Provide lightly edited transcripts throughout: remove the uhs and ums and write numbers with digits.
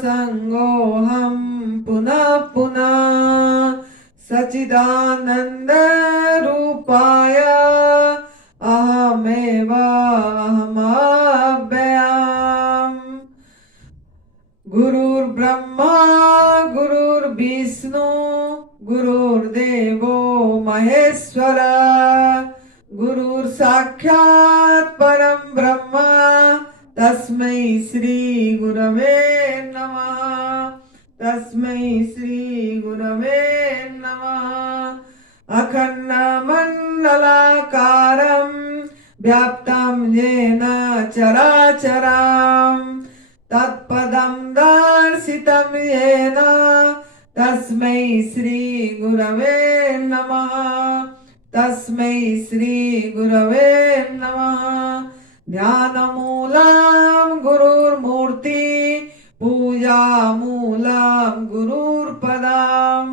असंगोऽहं पुनः पुनः सच्चिदानंद रूपाय अहमेव अहमव्ययम्। गुरुर्ब्रह्मा गुरुर्विष्णु गुरुर्देवो महेश्वर गुरुर्साक्षात् परं ब्रह्म तस्मै श्री गुरवे नमः। तस्मै श्री गुरवे नमः। अखण्डमण्डलाकारं व्याप्तं येन चराचरम् तत्पदं दर्शितं येन तस्मै श्री गुरवे नमः। तस्मै श्री गुरवे नमः। ध्यानमूलं गुरुर्मूर्ति पूजामूलं गुरुर्पदं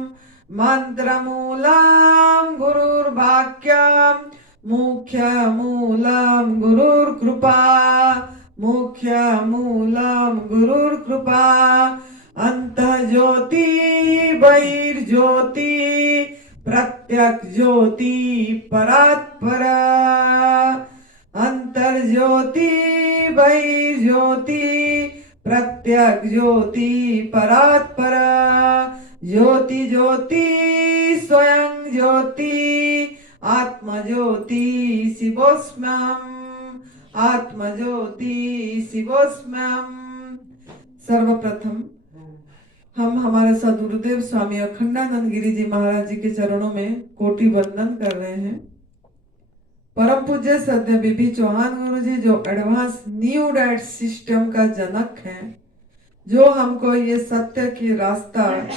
मंत्रमूलं गुरुर्वाक्यं मुख्यमूलं गुरुर्कृपा मुख्यमूलं गुरुर्कृपा। अन्तर्ज्योति बहिर्ज्योति प्रत्यक्ष ज्योति परात्परा। अंतर्ज्योति बहिर्ज्योति प्रत्यक्ष ज्योति परात्परा। ज्योति ज्योति स्वयं ज्योति आत्मज्योति शिवोऽस्म्यहम्। आत्मज्योति शिवोऽस्म्यहम्। सर्वप्रथम हम हमारे सदगुरुदेव स्वामी अखंडानंद गिरी जी महाराज जी के चरणों में कोटि वंदन कर रहे हैं। परम पूज्य श्रद्धेय बीबी चौहान गुरु जी जो एडवांस न्यू डाइट सिस्टम का जनक हैं, जो हमको ये सत्य की रास्ता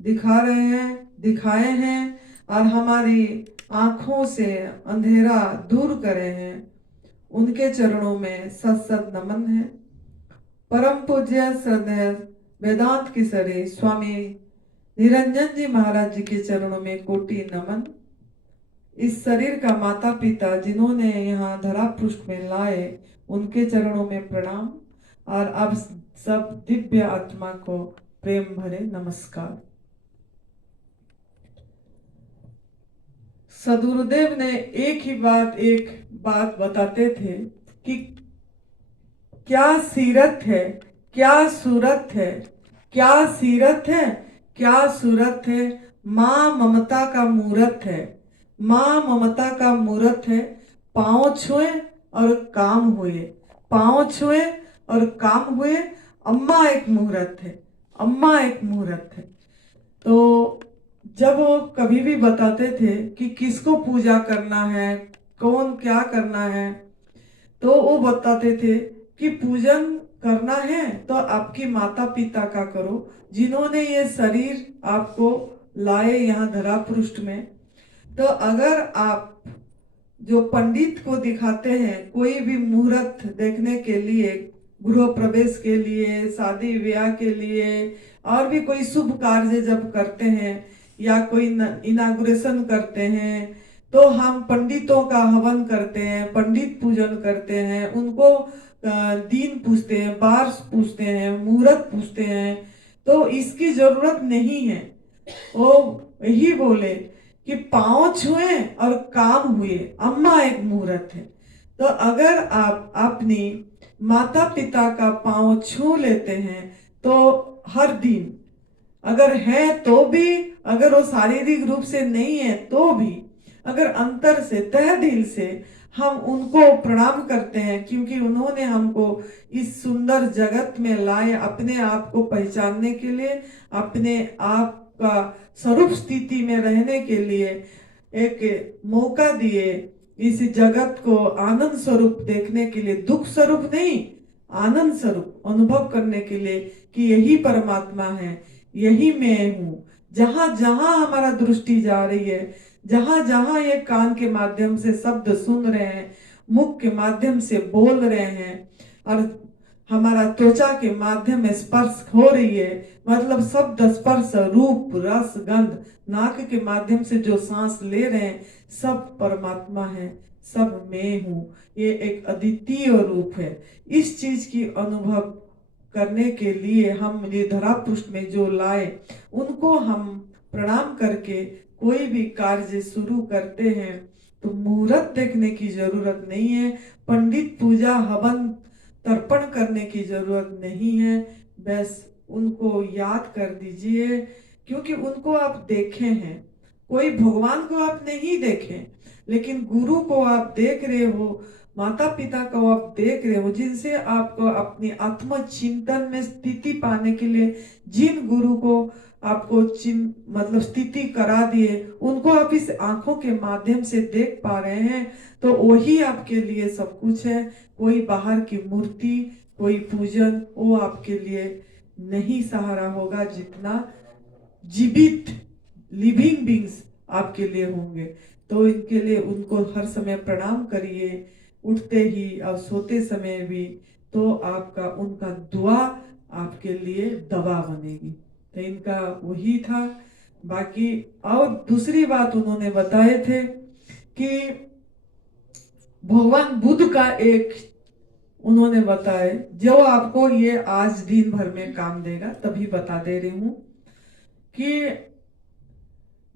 दिखा रहे हैं, दिखाए हैं और हमारी आंखों से अंधेरा दूर करे हैं, उनके चरणों में सत सत नमन है। परम पूज्य श्रद्धेय वेदांत किशोरी स्वामी निरंजन जी महाराज जी के चरणों में कोटि नमन। इस शरीर का माता पिता जिन्होंने यहाँ धरा पृष्ठ में लाए, उनके चरणों में प्रणाम और अब सब दिव्य आत्मा को प्रेम भरे नमस्कार। सदगुरुदेव ने एक बात बताते थे कि क्या सीरत है, क्या सूरत है, क्या सीरत है, क्या सूरत है। माँ ममता का मूरत है, माँ ममता का मूरत है। पाँव छुए और काम हुए, पाँव छुए और काम हुए। अम्मा एक मुहूर्त है, अम्मा एक मुहूर्त है। तो जब वो कभी भी बताते थे कि किसको पूजा करना है, कौन क्या करना है, तो वो बताते थे कि पूजन करना है तो आपकी माता पिता का करो, जिन्होंने ये शरीर आपको लाए यहाँ धरा पृष्ठ में। तो अगर आप जो पंडित को दिखाते हैं कोई भी मुहूर्त देखने के लिए, गृह प्रवेश के लिए, शादी ब्याह के लिए, और भी कोई शुभ कार्य जब करते हैं या कोई इनागुरेशन करते हैं, तो हम पंडितों का हवन करते हैं, पंडित पूजन करते हैं, उनको दिन पूछते हैं, बार पूछते हैं, मुहूर्त पूछते हैं। तो इसकी जरूरत नहीं है। वो यही बोले कि पाँव छुए और काम हुए, अम्मा एक मुहूर्त है। तो अगर आप अपनी माता पिता का पाँव छू लेते हैं तो हर दिन, अगर है तो भी, अगर वो शारीरिक रूप से नहीं है तो भी, अगर अंतर से तहे दिल से हम उनको प्रणाम करते हैं, क्योंकि उन्होंने हमको इस सुंदर जगत में लाए अपने आप को पहचानने के लिए, अपने आप का स्वरूप स्थिति में रहने के लिए एक मौका दिए, इस जगत को आनंद स्वरूप देखने के लिए, दुख स्वरूप नहीं, आनंद स्वरूप अनुभव करने के लिए कि यही परमात्मा है, यही मैं हूँ। जहां जहां हमारा दृष्टि जा रही है, जहां जहां ये कान के माध्यम से शब्द सुन रहे हैं, मुख के माध्यम से बोल रहे हैं, और हमारा त्वचा के माध्यम में स्पर्श हो रही है, मतलब शब्द स्पर्श रूप रस गंध, नाक के माध्यम से जो सांस ले रहे हैं, सब परमात्मा है, सब मैं हूँ। ये एक अद्वितीय रूप है। इस चीज की अनुभव करने के लिए हम ये धरा पृष्ठ में जो लाए, उनको हम प्रणाम करके कोई भी कार्य शुरू करते हैं तो मुहूर्त देखने की जरूरत नहीं है, पंडित पूजा हवन तर्पण करने की जरूरत नहीं है। बस उनको याद कर दीजिए, क्योंकि उनको आप देखे हैं। कोई भगवान को आप नहीं देखे, लेकिन गुरु को आप देख रहे हो, माता पिता को आप देख रहे हो, जिनसे आपको अपनी आत्म चिंतन में स्थिति पाने के लिए जिन गुरु को आपको मतलब स्थिति करा दिए, उनको आप इस आंखों के माध्यम से देख पा रहे हैं, तो वही आपके लिए सब कुछ है। कोई बाहर की मूर्ति, कोई पूजन, वो आपके लिए नहीं सहारा होगा, जितना जीवित लिविंग बींग्स आपके लिए होंगे। तो इनके लिए उनको हर समय प्रणाम करिए, उठते ही और सोते समय भी, तो आपका उनका दुआ आपके लिए दवा बनेगी। तो इनका वही था। बाकी और दूसरी बात उन्होंने बताए थे कि भगवान बुद्ध का एक उन्होंने बताए, जो आपको ये आज दिन भर में काम देगा, तभी बता दे रही हूं कि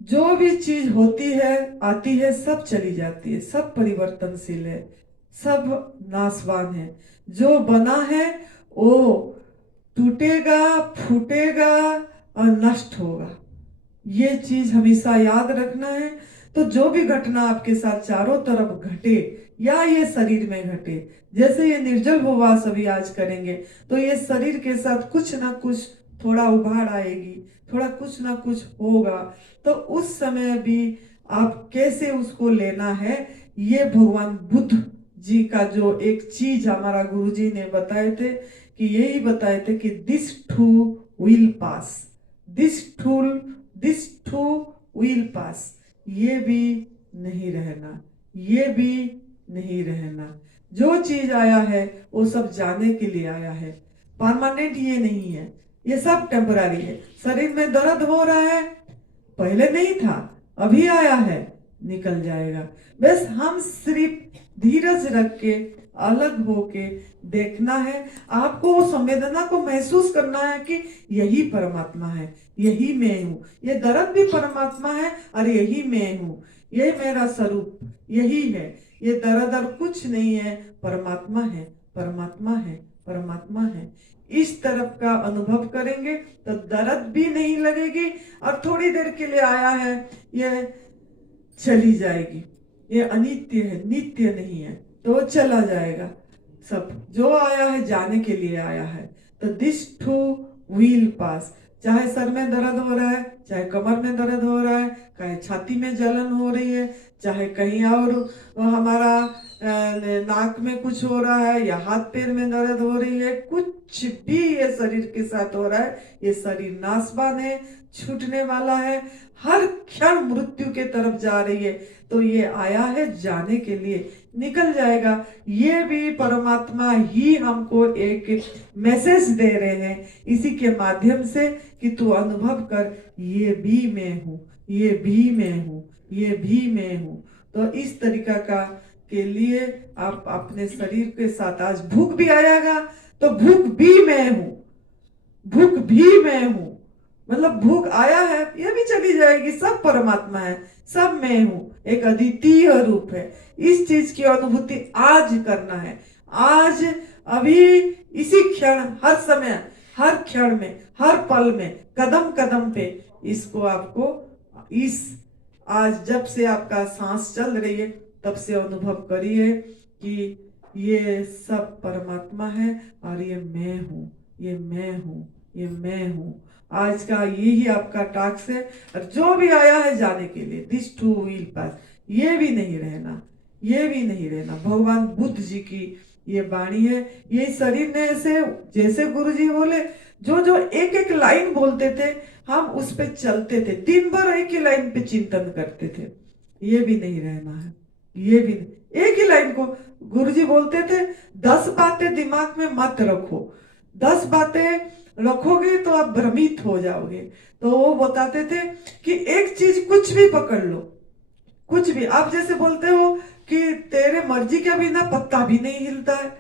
जो भी चीज होती है, आती है, सब चली जाती है, सब परिवर्तनशील है, सब नाशवान है। जो बना है वो टूटेगा, फूटेगा और नष्ट होगा। ये चीज हमेशा याद रखना है। तो जो भी घटना आपके साथ चारों तरफ घटे या ये शरीर में घटे, जैसे ये निर्जल उपवास अभी आज करेंगे, तो ये शरीर के साथ कुछ ना कुछ थोड़ा उभार आएगी, थोड़ा कुछ ना कुछ होगा। तो उस समय भी आप कैसे उसको लेना है, ये भगवान बुद्ध जी का जो एक चीज हमारा गुरुजी ने बताए थे, कि यही बताए थे कि this too will pass, this too will pass. ये भी नहीं रहना, ये भी नहीं रहना। जो चीज आया है वो सब जाने के लिए आया है, परमानेंट ये नहीं है, ये सब टेम्पररी है। शरीर में दर्द हो रहा है, पहले नहीं था, अभी आया है, निकल जाएगा। बस हम सिर्फ धीरज रख के अलग होके देखना है। आपको वो संवेदना को महसूस करना है कि यही परमात्मा है, यही मैं हूँ, ये दर्द भी परमात्मा है और यही मैं हूँ, ये मेरा स्वरूप यही है। ये दर्द और कुछ नहीं है, परमात्मा है, परमात्मा है, परमात्मा है। इस तरफ का अनुभव करेंगे तो दर्द भी नहीं लगेगी, और थोड़ी देर के लिए आया है, ये चली जाएगी। ये अनित्य है, नित्य नहीं है, तो चला जाएगा। सब जो आया है जाने के लिए आया है। तो दिस टू विल पास। चाहे सर में दर्द हो रहा है, चाहे कमर में दर्द हो रहा है, चाहे छाती में जलन हो रही है, चाहे कहीं और हमारा नाक में कुछ हो रहा है या हाथ पैर में दर्द हो रही है, कुछ भी ये शरीर के साथ हो रहा है, ये शरीर नाशवान है, छूटने वाला है, हर क्षण मृत्यु के तरफ जा रही है। तो ये आया है जाने के लिए, निकल जाएगा। ये भी परमात्मा ही हमको एक मैसेज दे रहे हैं इसी के माध्यम से कि तू अनुभव कर, ये भी मैं हूँ, ये भी मैं हूँ, ये भी मैं हूँ। तो इस तरीका का के लिए आप अपने शरीर के साथ, आज भूख भी आएगा तो भूख भी मैं हूँ, भूख भी मैं हूँ, मतलब भूख आया है, ये भी चली जाएगी, सब परमात्मा है, सब मैं हूँ, एक अद्वितीय रूप है। इस चीज की अनुभूति आज करना है, आज, अभी, इसी क्षण, हर समय, हर क्षण में, हर पल में, कदम कदम पे इसको आपको इस आज जब से आपका सांस चल रही है तब से अनुभव करिए कि ये सब परमात्मा है और ये मैं हूँ, ये मैं हूँ, ये मैं हूँ। आज का यही आपका टास्क है। और जो भी आया है जाने के लिए, दिस टू विल पास, ये भी नहीं रहना, ये भी नहीं रहना। भगवान बुद्ध जी की ये वाणी है। ये शरीर ने ऐसे, जैसे गुरु जी बोले, जो जो एक एक लाइन बोलते थे हम उस पे चलते थे, दिन भर एक ही लाइन पे चिंतन करते थे, ये भी नहीं रहना है, ये भी नहीं। एक ही लाइन को गुरुजी बोलते थे, 10 बातें दिमाग में मत रखो, 10 बातें रखोगे तो आप भ्रमित हो जाओगे। तो वो बताते थे कि एक चीज कुछ भी पकड़ लो, कुछ भी। आप जैसे बोलते हो कि तेरे मर्जी के बिना पत्ता भी नहीं हिलता है,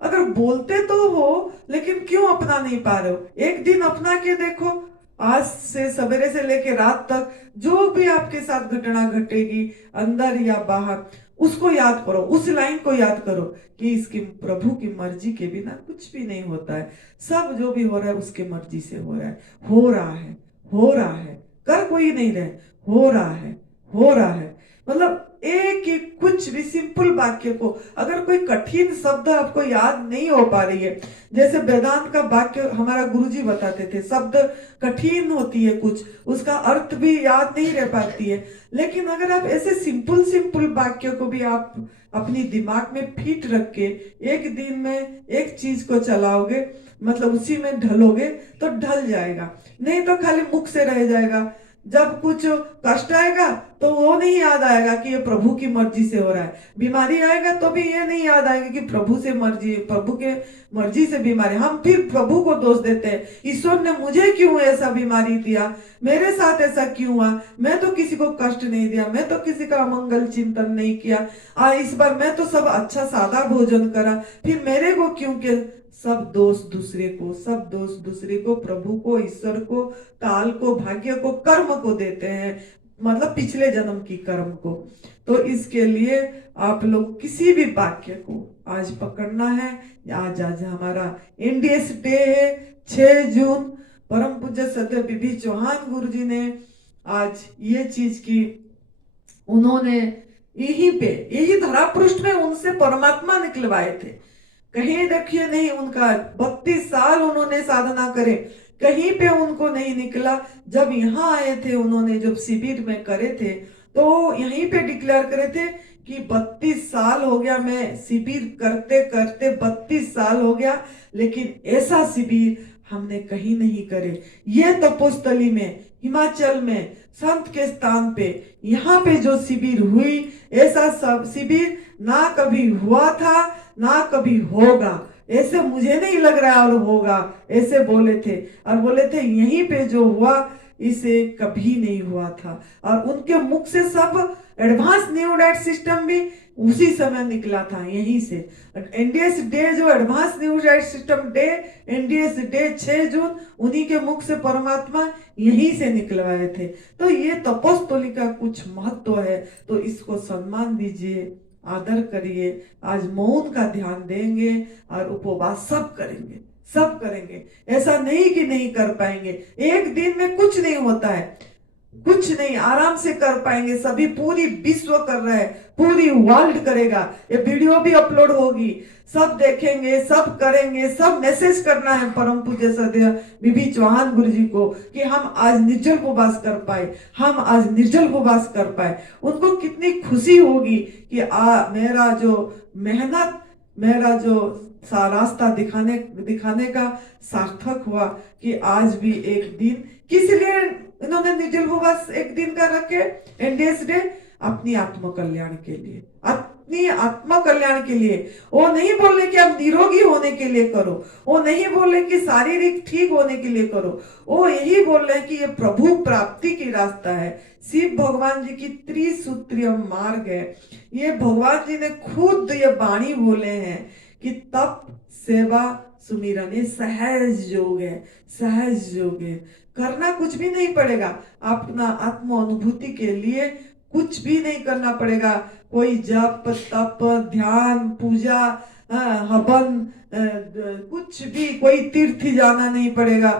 अगर बोलते तो हो लेकिन क्यों अपना नहीं पा रहे हो? एक दिन अपना के देखो। आज से सवेरे से लेके रात तक जो भी आपके साथ घटना घटेगी, अंदर या बाहर, उसको याद करो, उस लाइन को याद करो कि इसकी प्रभु की मर्जी के बिना कुछ भी नहीं होता है। सब जो भी हो रहा है उसके मर्जी से हो रहा है, हो रहा है, हो रहा है, कर कोई नहीं रहे, हो रहा है, हो रहा है। मतलब एक एक कुछ भी सिंपल वाक्य को, अगर कोई कठिन शब्द आपको याद नहीं हो पा रही है, जैसे वेदांत का वाक्य हमारा गुरुजी बताते थे, शब्द कठिन होती है कुछ, उसका अर्थ भी याद नहीं रह पाती है, लेकिन अगर आप ऐसे सिंपल सिंपल वाक्य को भी आप अपनी दिमाग में फिट रख के एक दिन में एक चीज को चलाओगे, मतलब उसी में ढलोगे, तो ढल जाएगा। नहीं तो खाली मुख से रह जाएगा। जब कुछ कष्ट आएगा तो वो नहीं याद आएगा कि ये प्रभु की मर्जी से हो रहा है। बीमारी आएगा तो भी ये नहीं याद आएगा कि प्रभु के मर्जी से बीमारी। हम फिर प्रभु को दोष देते हैं, ईश्वर ने मुझे क्यों ऐसा बीमारी दिया, मेरे साथ ऐसा क्यों हुआ, मैं तो किसी को कष्ट नहीं दिया, मैं तो किसी का अमंगल चिंतन नहीं किया, इस बार मैं तो सब अच्छा सादा भोजन करा, फिर मेरे को क्यों के? सब दोष दूसरे को, सब दोष दूसरे को, प्रभु को, ईश्वर को, काल को, भाग्य को, कर्म को देते हैं, मतलब पिछले जन्म की कर्म को। तो इसके लिए आप लोग किसी भी वाक्य को आज पकड़ना है। आज हमारा इंडियस डे है, 6 जून। परम पूज्य सदैव बीबी चौहान गुरु जी ने आज ये चीज की, उन्होंने यही धरा पृष्ठ में उनसे परमात्मा निकलवाए थे। कहीं देखिए नहीं, उनका 32 साल उन्होंने साधना करे, कहीं पे उनको नहीं निकला। जब यहाँ आए थे, उन्होंने जब शिविर में करे थे, तो यहीं पे डिक्लेयर करे थे कि 32 साल हो गया, मैं शिविर करते करते 32 साल हो गया, लेकिन ऐसा शिविर हमने कहीं नहीं करे। ये तपोस्थली में, हिमाचल में, संत के स्थान पे, यहाँ पे जो शिविर हुई, ऐसा सब शिविर ना कभी हुआ था, ना कभी होगा, ऐसे मुझे नहीं लग रहा है, और होगा, ऐसे बोले थे। और बोले थे यहीं पे जो हुआ इसे कभी नहीं हुआ था। और उनके मुख से सब एडवांस न्यू डाइट सिस्टम भी उसी समय निकला था, यहीं से। एनडीएस डे जो advance new diet system day, NDS day 6 जून, उन्हीं के मुख से परमात्मा यहीं से निकलवाए थे। तो ये तपोस्थली का कुछ महत्व है, तो इसको सम्मान दीजिए, आदर करिए। आज मौन का ध्यान देंगे और उपवास सब करेंगे, सब करेंगे। ऐसा नहीं कि नहीं कर पाएंगे, एक दिन में कुछ नहीं होता है, कुछ नहीं, आराम से कर पाएंगे। सभी, पूरी विश्व कर रहा है, पूरी वर्ल्ड करेगा। ये वीडियो भी अपलोड होगी, सब देखेंगे, सब करेंगे, सब मैसेज करना है परम पूज्य सदैव बीबी चौहान गुरु जी को कि हम आज निर्जल उपवास कर पाए, हम आज निर्जल उपवास कर पाए। उनको कितनी खुशी होगी कि मेरा जो मेहनत, मेरा जो रास्ता दिखाने का सार्थक हुआ, कि आज भी एक दिन, किस लिए इन्होंने निर्जल उपवास एक दिन का रखे, एनडीएस डे, अपनी आत्म कल्याण के लिए, अपनी आत्मा कल्याण के लिए। वो नहीं बोले कि आप निरोगी होने के लिए करो, वो नहीं बोले कि शारीरिक ठीक होने के लिए करो, वो यही बोल रहे हैं कि ये प्रभु प्राप्ति की रास्ता है, शिव भगवान जी की त्रिसूत्रीय मार्ग है। ये भगवान जी ने खुद ये वाणी बोले हैं कि तप, सेवा, सुमिरन ये सहज योग है, सहज योग है। करना कुछ भी नहीं पड़ेगा, अपना आत्म अनुभूति के लिए कुछ भी नहीं करना पड़ेगा। कोई जप, तप, ध्यान, पूजा, हवन, कुछ भी, कोई तीर्थ जाना नहीं पड़ेगा।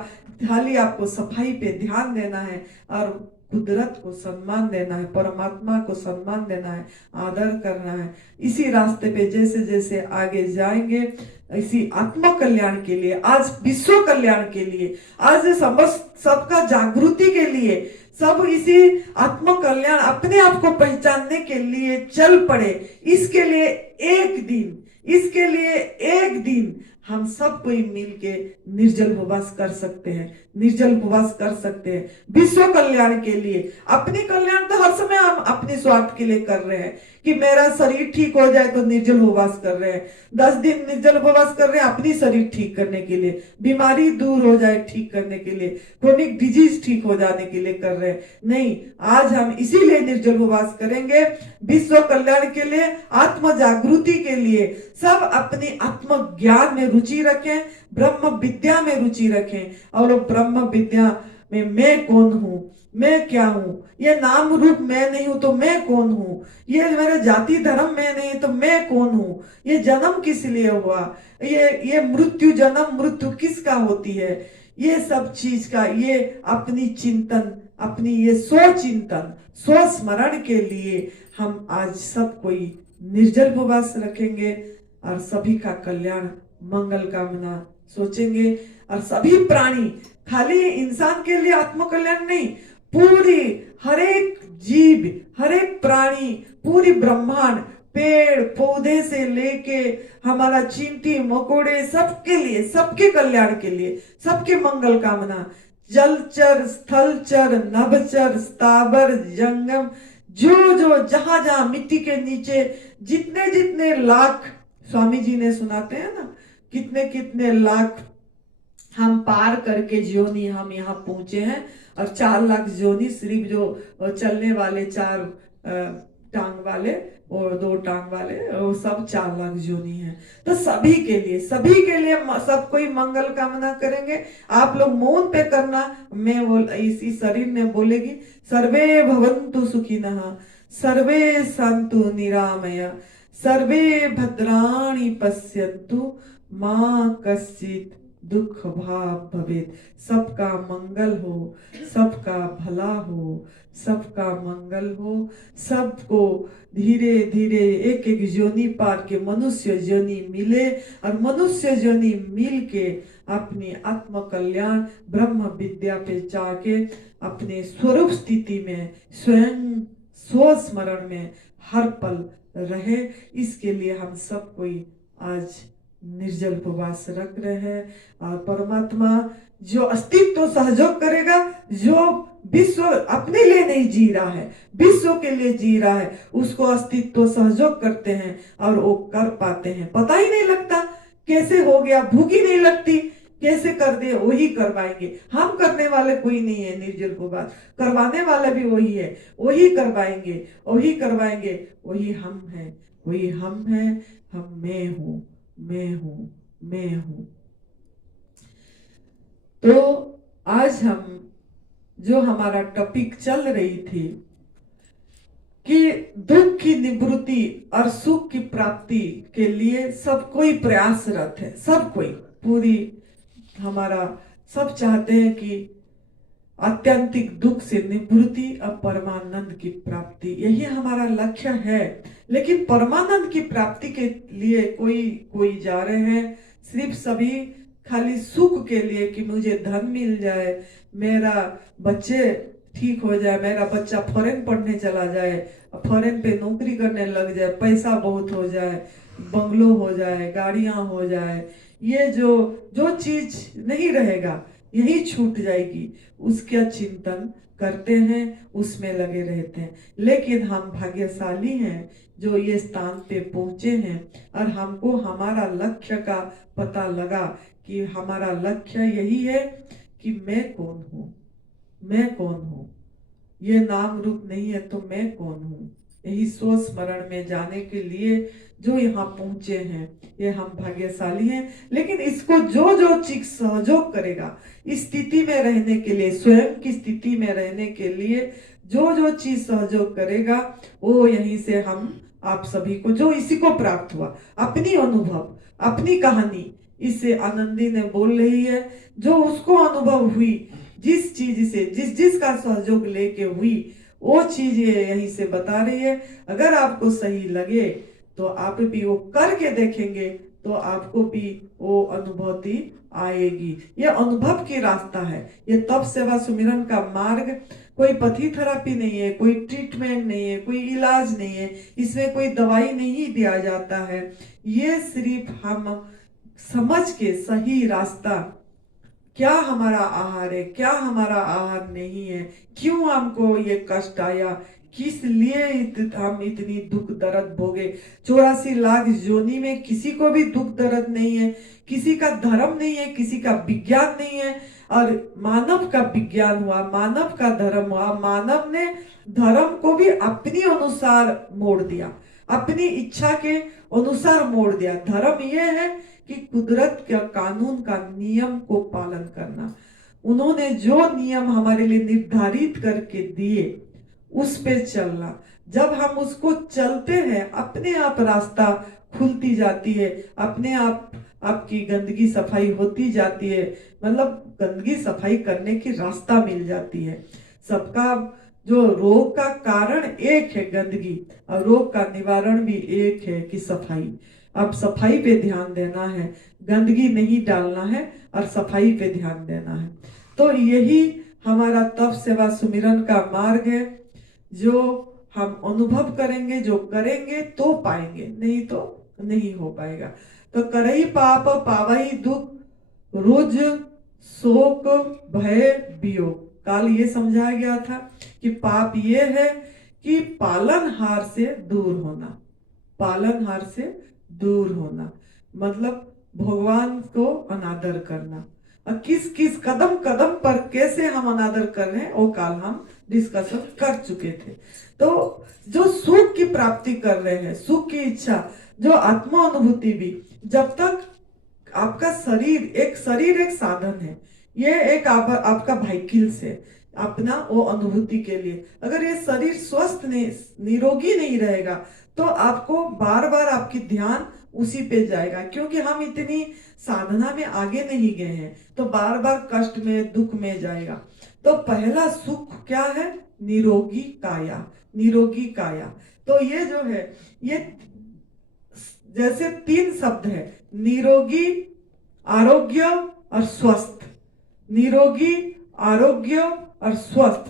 खाली आपको सफाई पे ध्यान देना है और कुदरत को सम्मान देना है, परमात्मा को सम्मान देना है, आदर करना है। इसी रास्ते पे जैसे जैसे आगे जाएंगे, इसी आत्मा कल्याण के लिए, आज विश्व कल्याण के लिए, आज सबका जागृति के लिए, सब इसी आत्म कल्याण, अपने आप को पहचानने के लिए चल पड़े। इसके लिए एक दिन हम सब कोई मिल के निर्जल उपवास कर सकते हैं, निर्जल उपवास कर सकते हैं विश्व कल्याण के लिए। अपनी कल्याण तो हर समय हम अपने स्वार्थ के लिए कर रहे हैं कि मेरा शरीर ठीक हो जाए तो निर्जल उपवास कर रहे हैं, 10 दिन निर्जल उपवास कर रहे हैं अपनी शरीर ठीक करने के लिए, बीमारी दूर हो जाए ठीक करने के लिए, क्रोनिक डिजीज ठीक हो जाने के लिए कर रहे हैं। नहीं, आज हम इसीलिए निर्जल उपवास करेंगे, विश्व कल्याण के लिए, आत्म जागृति के लिए। सब अपनी आत्म ज्ञान में रुचि रखें, ब्रह्म विद्या में रुचि रखें। और ब्रह्म विद्या में मैं कौन हूँ, मैं क्या हूँ, ये नाम रूप मैं नहीं हूं तो मैं कौन हूँ, ये मेरा जाति धर्म मैं नहीं तो मैं कौन हूँ, ये जन्म किस लिए हुआ, ये मृत्यु, जन्म मृत्यु किसका होती है, ये सब चीज का ये अपनी चिंतन, अपनी ये चिंतन, स्मरण के लिए हम आज सब कोई निर्जल उपवास रखेंगे और सभी का कल्याण, मंगल कामना सोचेंगे। और सभी प्राणी, खाली इंसान के लिए आत्म कल्याण नहीं, पूरी हर एक जीव, हर एक प्राणी, पूरी ब्रह्मांड, पेड़ पौधे से लेके हमारा चींटी मकोड़े, सबके लिए, सबके कल्याण के लिए, सबके मंगल कामना। जलचर, स्थलचर, नभचर, स्थावर, जंगम, जो जहां जहां मिट्टी के नीचे जितने जितने लाख, स्वामी जी ने सुनाते हैं ना, कितने कितने लाख हम पार करके जोनी हम यहाँ पहुंचे हैं। और 4 लाख जोनी सिर्फ जो चलने वाले, 4 टांग वाले और 2 टांग वाले, वो सब 4 लाख जोनी है। तो सभी के लिए, सभी के लिए सब कोई मंगल कामना करेंगे। आप लोग मौन पे करना, मैं वो इसी शरीर ने बोलेगी, सर्वे भवन्तु सुखिनः, सर्वे सन्तु निरामया, सर्वे भद्राणि पश्यन्तु, मां कश्चित् दुख भाव भवेत्। सबका मंगल हो, सबका भला हो, सबका मंगल हो, सबको धीरे धीरे एक एक योनि पार के मनुष्य योनि मिले, और मनुष्य योनि मिल के अपनी आत्म कल्याण ब्रह्म विद्या पे जाके अपने स्वरूप स्थिति में स्वयं स्वस्मरण में हर पल रहे। इसके लिए हम सब कोई आज निर्जल उपवास रख रहे हैं। और परमात्मा जो अस्तित्व सहयोग करेगा, जो विश्व अपने लिए नहीं जी रहा है, विश्व के लिए जी रहा है, उसको अस्तित्व सहयोग करते हैं और वो कर पाते हैं। पता ही नहीं लगता कैसे हो गया, भूख ही नहीं लगती, कैसे कर दे, वही करवाएंगे। हम करने वाले कोई नहीं है निर्जल उपवास, करवाने वाला भी वही है, वही करवाएंगे, वही करवाएंगे, वही हम हैं, वही हम हैं, हम मैं हूँ, मैं हूँ, मैं हूँ। तो आज हम जो हमारा टॉपिक चल रही थी कि दुख की निवृत्ति और सुख की प्राप्ति के लिए सब कोई प्रयासरत है, सब कोई, पूरी हमारा सब चाहते हैं कि आत्यंतिक दुख से निवृत्ति और परमानंद की प्राप्ति, यही हमारा लक्ष्य है। लेकिन परमानंद की प्राप्ति के लिए कोई जा रहे हैं सिर्फ सभी खाली सुख के लिए कि मुझे धन मिल जाए, मेरा बच्चे ठीक हो जाए, मेरा बच्चा फॉरेन पढ़ने चला जाए, फॉरेन पे नौकरी करने लग जाए, पैसा बहुत हो जाए, बंगलो हो जाए, गाड़ियां हो जाए, ये जो चीज नहीं रहेगा यही छूट जाएगी, उसका चिंतन करते हैं, उसमें लगे रहते हैं। लेकिन हम भाग्यशाली हैं जो ये स्थान पे पहुंचे हैं और हमको हमारा लक्ष्य का पता लगा कि हमारा लक्ष्य यही है कि मैं कौन हूँ, मैं कौन हूँ, ये नाम रूप नहीं है तो मैं कौन हूँ। यही सोच स्मरण में जाने के लिए जो यहाँ पहुंचे हैं, ये हम भाग्यशाली हैं। लेकिन इसको जो चीज सहयोग करेगा, इस स्थिति में रहने के लिए, स्वयं की स्थिति में रहने के लिए जो चीज सहयोग करेगा, वो यहीं से हम आप सभी को, जो इसी को प्राप्त हुआ, अपनी अनुभव, अपनी कहानी इससे आनंदी ने बोल रही है, जो उसको अनुभव हुई, जिस चीज से जिस का सहयोग लेके हुई, वो चीज यहीं से बता रही है। अगर आपको सही लगे तो आप भी वो करके देखेंगे तो आपको भी वो अनुभूति आएगी। ये अनुभव की रास्ता है, ये तप सेवा सुमिरन का मार्ग कोई पथी थेरेपी नहीं है, कोई ट्रीटमेंट नहीं है, कोई इलाज नहीं है, इसमें कोई दवाई नहीं दिया जाता है। ये सिर्फ हम समझ के सही रास्ता, क्या हमारा आहार है, क्या हमारा आहार नहीं है, क्यों हमको ये कष्ट आया, किस लिए हम इतनी दुख दर्द भोगे। 84 लाख योनि में किसी को भी दुख दर्द नहीं है, किसी का धर्म नहीं है, किसी का विज्ञान नहीं है। और मानव का विज्ञान हुआ, मानव का धर्म हुआ, मानव ने धर्म को भी अपनी अनुसार मोड़ दिया, अपनी इच्छा के अनुसार मोड़ दिया। धर्म यह है कि कुदरत का कानून का नियम को पालन करना। उन्होंने जो नियम हमारे लिए निर्धारित करके दिए उस पे चलना। जब हम उसको चलते हैं अपने आप रास्ता खुलती जाती है, अपने आप आपकी गंदगी सफाई होती जाती है, मतलब गंदगी सफाई करने की रास्ता मिल जाती है। सबका जो रोग का कारण एक है गंदगी, और रोग का निवारण भी एक है कि सफाई। अब सफाई पे ध्यान देना है, गंदगी नहीं डालना है और सफाई पे ध्यान देना है। तो यही हमारा तप सेवा सुमिरन का मार्ग है, जो हम अनुभव करेंगे, जो करेंगे तो पाएंगे, नहीं तो नहीं हो पाएगा। तो करई पाप पावई दुख, रोज शोक भय वियोग। काल ये समझाया गया था कि पाप ये है कि पालनहार से दूर होना, पालनहार से दूर होना मतलब भगवान को अनादर करना। और किस किस कदम कदम पर कैसे हम अनादर कर रहे हैं वो काल हम डिस्कशन कर चुके थे। तो जो सुख की प्राप्ति कर रहे हैं, सुख की इच्छा, जो आत्मा अनुभूति भी, जब तक आपका शरीर एक साधन है, ये एक आपका व्हीकल से अपना वो अनुभूति के लिए। अगर ये शरीर स्वस्थ नहीं, निरोगी नहीं रहेगा तो आपको बार बार आपकी ध्यान उसी पे जाएगा, क्योंकि हम इतनी साधना में आगे नहीं गए हैं, तो बार बार कष्ट में दुख में जाएगा। तो पहला सुख क्या है? निरोगी काया, निरोगी काया। तो ये जो है, ये जैसे 3 शब्द है, निरोगी, आरोग्य और स्वस्थ। निरोगी, आरोग्य और स्वस्थ,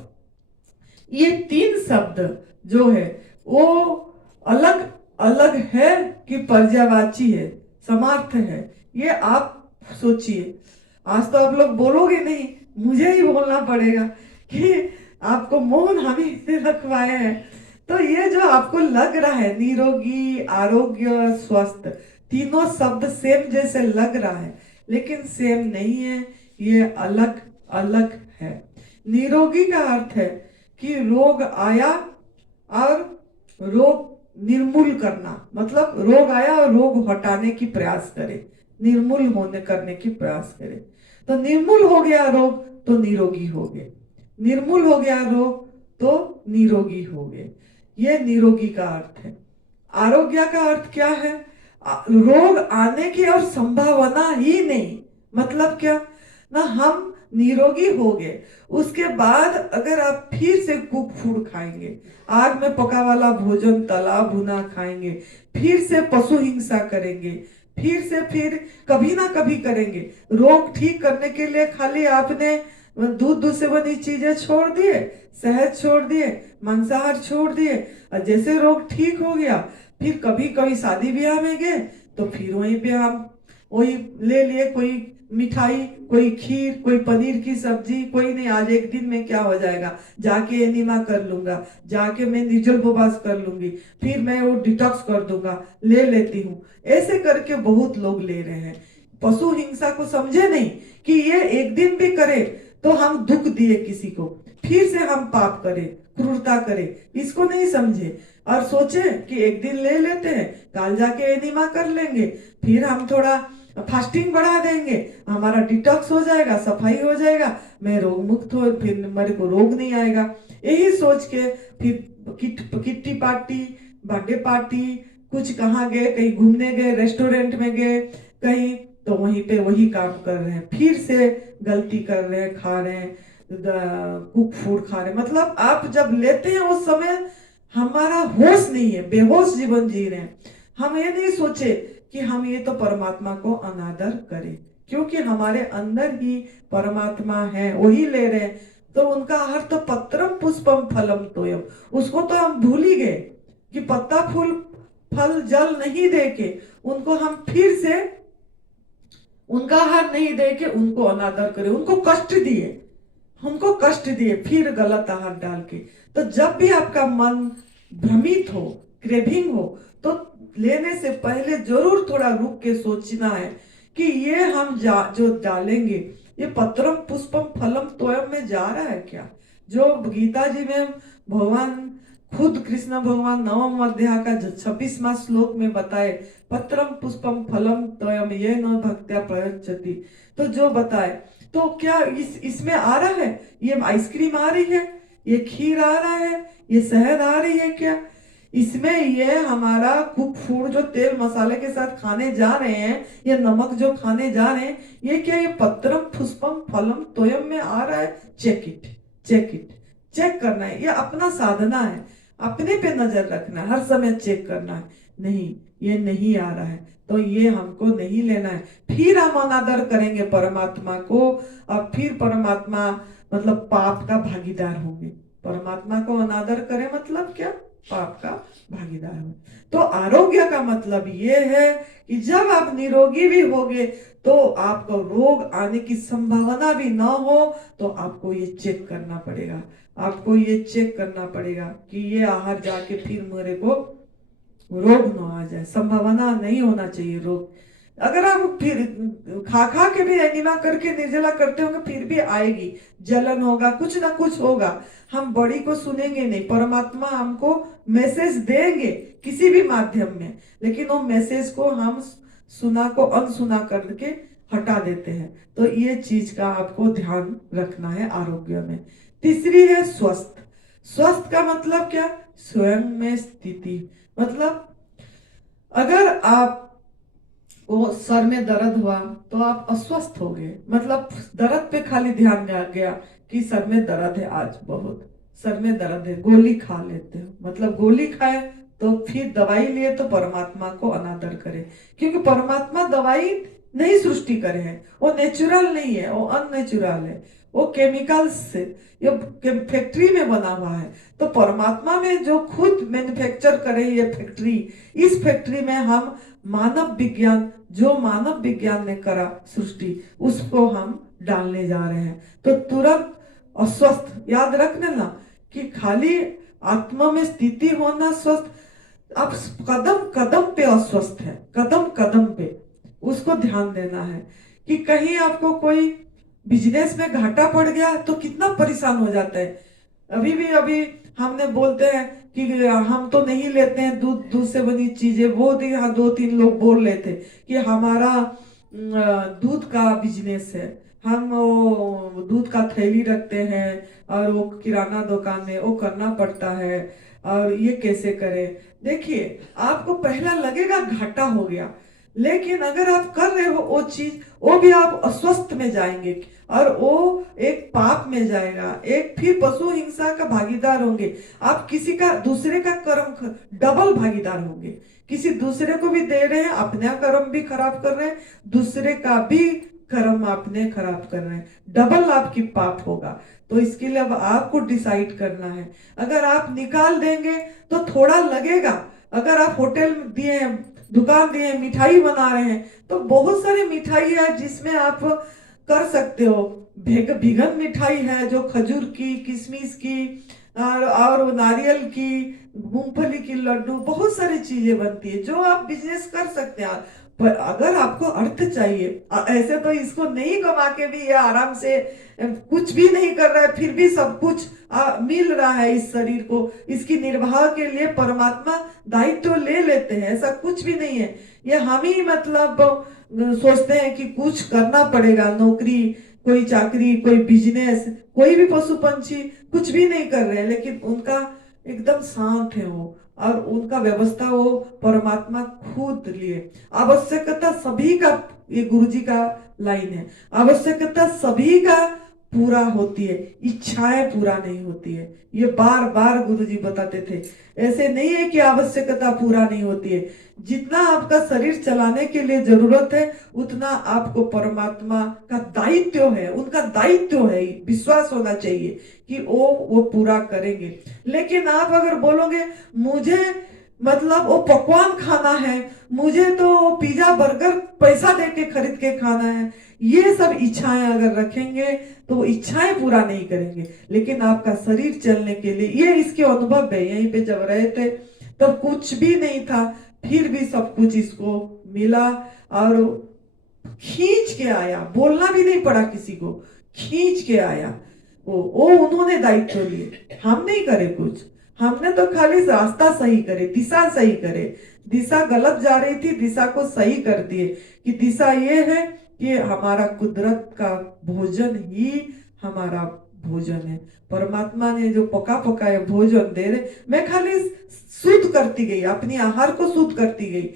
ये 3 शब्द जो है वो अलग अलग है कि पर्यायवाची है, समार्थ है। ये आप सोचिए। आज तो आप लोग बोलोगे नहीं, मुझे ही बोलना पड़ेगा कि आपको मौन हम ही रखवाए हैं। तो ये जो आपको लग रहा है निरोगी, आरोग्य, स्वस्थ, तीनों शब्द सेम जैसे लग रहा है, लेकिन सेम नहीं है, ये अलग अलग है। निरोगी का अर्थ है कि रोग आया और रोग निर्मूल करना, मतलब रोग आया और रोग हटाने की प्रयास करे, निर्मूल होने करने की प्रयास करे। तो निर्मूल हो गया रोग तो निरोगी हो गए, निर्मूल हो गया रोग तो निरोगी हो गए। ये निरोगी का अर्थ है। आरोग्य का अर्थ क्या है? रोग आने की और संभावना ही नहीं। मतलब क्या ना, हम निरोगी हो गए, उसके बाद अगर आप फिर से कुक फूड खाएंगे, आग में पका वाला भोजन, तला भुना खाएंगे, फिर से पशु हिंसा करेंगे, फिर कभी ना कभी करेंगे। रोग ठीक करने के लिए खाली आपने दूध से बनी चीजें छोड़ दिए, शहद छोड़ दिए, मांसाहार छोड़ दिए, और जैसे रोग ठीक हो गया फिर कभी कभी शादी ब्याह में गए तो फिर वहीं पे हम वही ले लिए, कोई मिठाई, कोई खीर, कोई पनीर की सब्जी, कोई नहीं आज एक दिन में क्या हो जाएगा, जाके एनिमा कर लूंगा, जाके मैं निर्जल उपवास कर लूंगी, फिर मैं वो डिटॉक्स कर दूंगा, ले लेती हूँ। ऐसे करके बहुत लोग ले रहे हैं। पशु हिंसा को समझे नहीं कि ये एक दिन भी करे तो हम दुख दिए किसी को, फिर से हम पाप करें, क्रूरता करें, इसको नहीं समझे और सोचे कि एक दिन ले लेते हैं, कल जाके एनिमा कर लेंगे, फिर हम थोड़ा फास्टिंग बढ़ा देंगे, हमारा डिटॉक्स हो जाएगा, सफाई हो जाएगा, मैं रोग मुक्त हो, फिर मेरे को रोग नहीं आएगा। यही सोच के फिर किट्टी पार्टी, बर्थडे पार्टी, कुछ कहाँ गए, कहीं घूमने गए, रेस्टोरेंट में गए कहीं, तो वहीं पे वही काम कर रहे हैं, फिर से गलती कर रहे हैं, खा रहे हैं कुक फूड खा रहे हैं। मतलब आप जब लेते हैं उस समय हमारा होश नहीं है, बेहोश जीवन जी रहे हैं। हम ये नहीं सोचे कि हम ये तो परमात्मा को अनादर करें, क्योंकि हमारे अंदर ही परमात्मा है, वही ले रहे हैं। तो उनका अर्थ तो पत्रम पुष्पम फलम तोयम, उसको तो हम भूल ही गए कि पत्ता फूल फल जल नहीं देके उनको हम फिर से उनका आहार नहीं दे के उनको अनादर करे, उनको कष्ट दिए, हमको कष्ट दिए, फिर गलत आहार डाल के। तो जब भी आपका मन भ्रमित हो, क्रेविंग हो, तो लेने से पहले जरूर थोड़ा रुक के सोचना है कि ये हम जो डालेंगे ये पत्रम पुष्पम फलम तोयम में जा रहा है क्या? जो गीता जी में भगवान खुद कृष्ण भगवान नवम अध्याय का 26वां श्लोक में बताए, पत्रम पुष्पम फलम तोयम ये न भक्त्या प्रयच्छति, तो जो बताए तो क्या इसमें आ रहा है? ये आइसक्रीम आ रही है, ये खीर आ रहा है, ये शहद आ रही है क्या? इसमें ये हमारा कुक फूड जो तेल मसाले के साथ खाने जा रहे हैं, ये नमक जो खाने जा रहे हैं, ये क्या ये पत्रम पुष्पम फलम तोयम में आ रहा है? Check it, check it, check करना है। ये अपना साधना है, अपने पे नजर रखना है, हर समय चेक करना है। नहीं, ये नहीं आ रहा है तो ये हमको नहीं लेना है। फिर हम अनादर करेंगे परमात्मा को, और फिर परमात्मा मतलब पाप का भागीदार होंगे। परमात्मा को अनादर करें मतलब क्या? पाप का भागीदार हो। तो आरोग्य का मतलब ये है कि जब आप निरोगी भी होगे तो आपको रोग आने की संभावना भी ना हो, तो आपको ये चेक करना पड़ेगा, आपको ये चेक करना पड़ेगा कि ये आहार जाके फिर मेरे को रोग ना आ जाए। संभावना नहीं होना चाहिए रोग। अगर आप फिर खा खा के भी एनिमा करके निर्जला करते होंगे फिर भी आएगी, जलन होगा, कुछ ना कुछ होगा। हम बड़ी को सुनेंगे नहीं, परमात्मा हमको मैसेज देंगे किसी भी माध्यम में, लेकिन वो मैसेज को हम सुना को अनसुना करके हटा देते हैं। तो ये चीज का आपको ध्यान रखना है आरोग्य में। तीसरी है स्वस्थ। स्वस्थ का मतलब क्या? स्वयं में स्थिति। मतलब अगर आप वो सर में दर्द हुआ तो आप अस्वस्थ हो गए, मतलब दर्द पे खाली ध्यान गया कि सर में दर्द है, आज बहुत सर में दर्द है, गोली खा लेते हो, मतलब गोली खाए तो फिर दवाई लिए तो परमात्मा को अनादर करे, क्योंकि परमात्मा दवाई नहीं सृष्टि करे है, वो नेचुरल नहीं है, वो अननेचुरल है, वो केमिकल्स से ये फैक्ट्री में बना हुआ है। तो परमात्मा में जो खुद मैन्युफैक्चर करे ये फैक्ट्री, इस फैक्ट्री में हम मानव विज्ञान, जो मानव विज्ञान ने करा सृष्टि, उसको हम डालने जा रहे हैं। तो तुरंत अस्वस्थ याद रखने ना कि खाली आत्मा में स्थिति होना स्वस्थ, आप कदम कदम पे अस्वस्थ है, कदम कदम पे उसको ध्यान देना है कि कहीं आपको कोई बिजनेस में घाटा पड़ गया तो कितना परेशान हो जाता है। अभी हमने बोलते हैं कि हम तो नहीं लेते हैं दूध से बनी चीजें, वो यहाँ 2-3 लोग बोल रहे थे कि हमारा दूध का बिजनेस है, हम वो दूध का थैली रखते हैं और वो किराना दुकान में वो करना पड़ता है, और ये कैसे करें? देखिए, आपको पहला लगेगा घाटा हो गया, लेकिन अगर आप कर रहे हो वो चीज, वो भी आप अस्वस्थ में जाएंगे और वो एक पाप में जाएगा, एक फिर पशु हिंसा का भागीदार होंगे। आप किसी का दूसरे का कर्म डबल भागीदार होंगे, किसी दूसरे को भी दे रहे हैं, अपना कर्म भी खराब कर रहे हैं, दूसरे का भी कर्म आपने खराब कर रहे हैं, डबल आपकी पाप होगा। तो इसके लिए अब आपको डिसाइड करना है। अगर आप निकाल देंगे तो थोड़ा लगेगा, अगर आप होटल दिए हैं, दुकान दिए हैं, मिठाई बना रहे हैं, तो बहुत सारी मिठाई है जिसमें आप कर सकते हो। भिगन मिठाई है जो खजूर की, किशमिश की और नारियल की, मूंगफली की लड्डू, बहुत सारी चीजें बनती है जो आप बिजनेस कर सकते हैं। पर अगर आपको अर्थ चाहिए, ऐसे तो इसको नहीं कमा के भी ये आराम से कुछ भी नहीं कर रहा है, फिर भी सब कुछ मिल रहा है इस शरीर को, इसकी निर्वाह के लिए परमात्मा दायित्व ले लेते हैं, ऐसा कुछ भी नहीं है। ये हम ही मतलब सोचते हैं कि कुछ करना पड़ेगा, नौकरी, कोई चाकरी, कोई बिजनेस, कोई भी पशु पंछी कुछ भी नहीं कर रहे हैं, लेकिन उनका एकदम शांत है वो, और उनका व्यवस्था वो परमात्मा खुद लिए। आवश्यकता सभी का, ये गुरुजी का लाइन है, आवश्यकता सभी का पूरा होती है, इच्छाएं पूरा नहीं होती है। ये बार बार गुरुजी बताते थे, ऐसे नहीं है कि आवश्यकता पूरा नहीं होती है। जितना आपका शरीर चलाने के लिए जरूरत है उतना आपको परमात्मा का दायित्व है, उनका दायित्व है, विश्वास होना चाहिए कि वो पूरा करेंगे। लेकिन आप अगर बोलोगे मुझे मतलब वो पकवान खाना है, मुझे तो पिज्जा बर्गर पैसा दे के खरीद के खाना है, ये सब इच्छाएं अगर रखेंगे तो वो इच्छाएं पूरा नहीं करेंगे। लेकिन आपका शरीर चलने के लिए, ये इसके अनुभव है, यहीं पे जब रहे थे तब कुछ भी नहीं था, फिर भी सब कुछ इसको मिला, और खींच के आया, बोलना भी नहीं पड़ा किसी को, खींच के आया। वो उन्होंने दायित्व लिए, हम नहीं करे कुछ, हमने तो खाली रास्ता सही करे, दिशा सही करे, दिशा गलत जा रही थी, दिशा को सही कर दिए कि दिशा ये है कि हमारा कुदरत का भोजन ही हमारा भोजन है। परमात्मा ने जो पका पकाया भोजन दे रहे, मैं खाली शुद्ध करती गई, अपनी आहार को शुद्ध करती गई,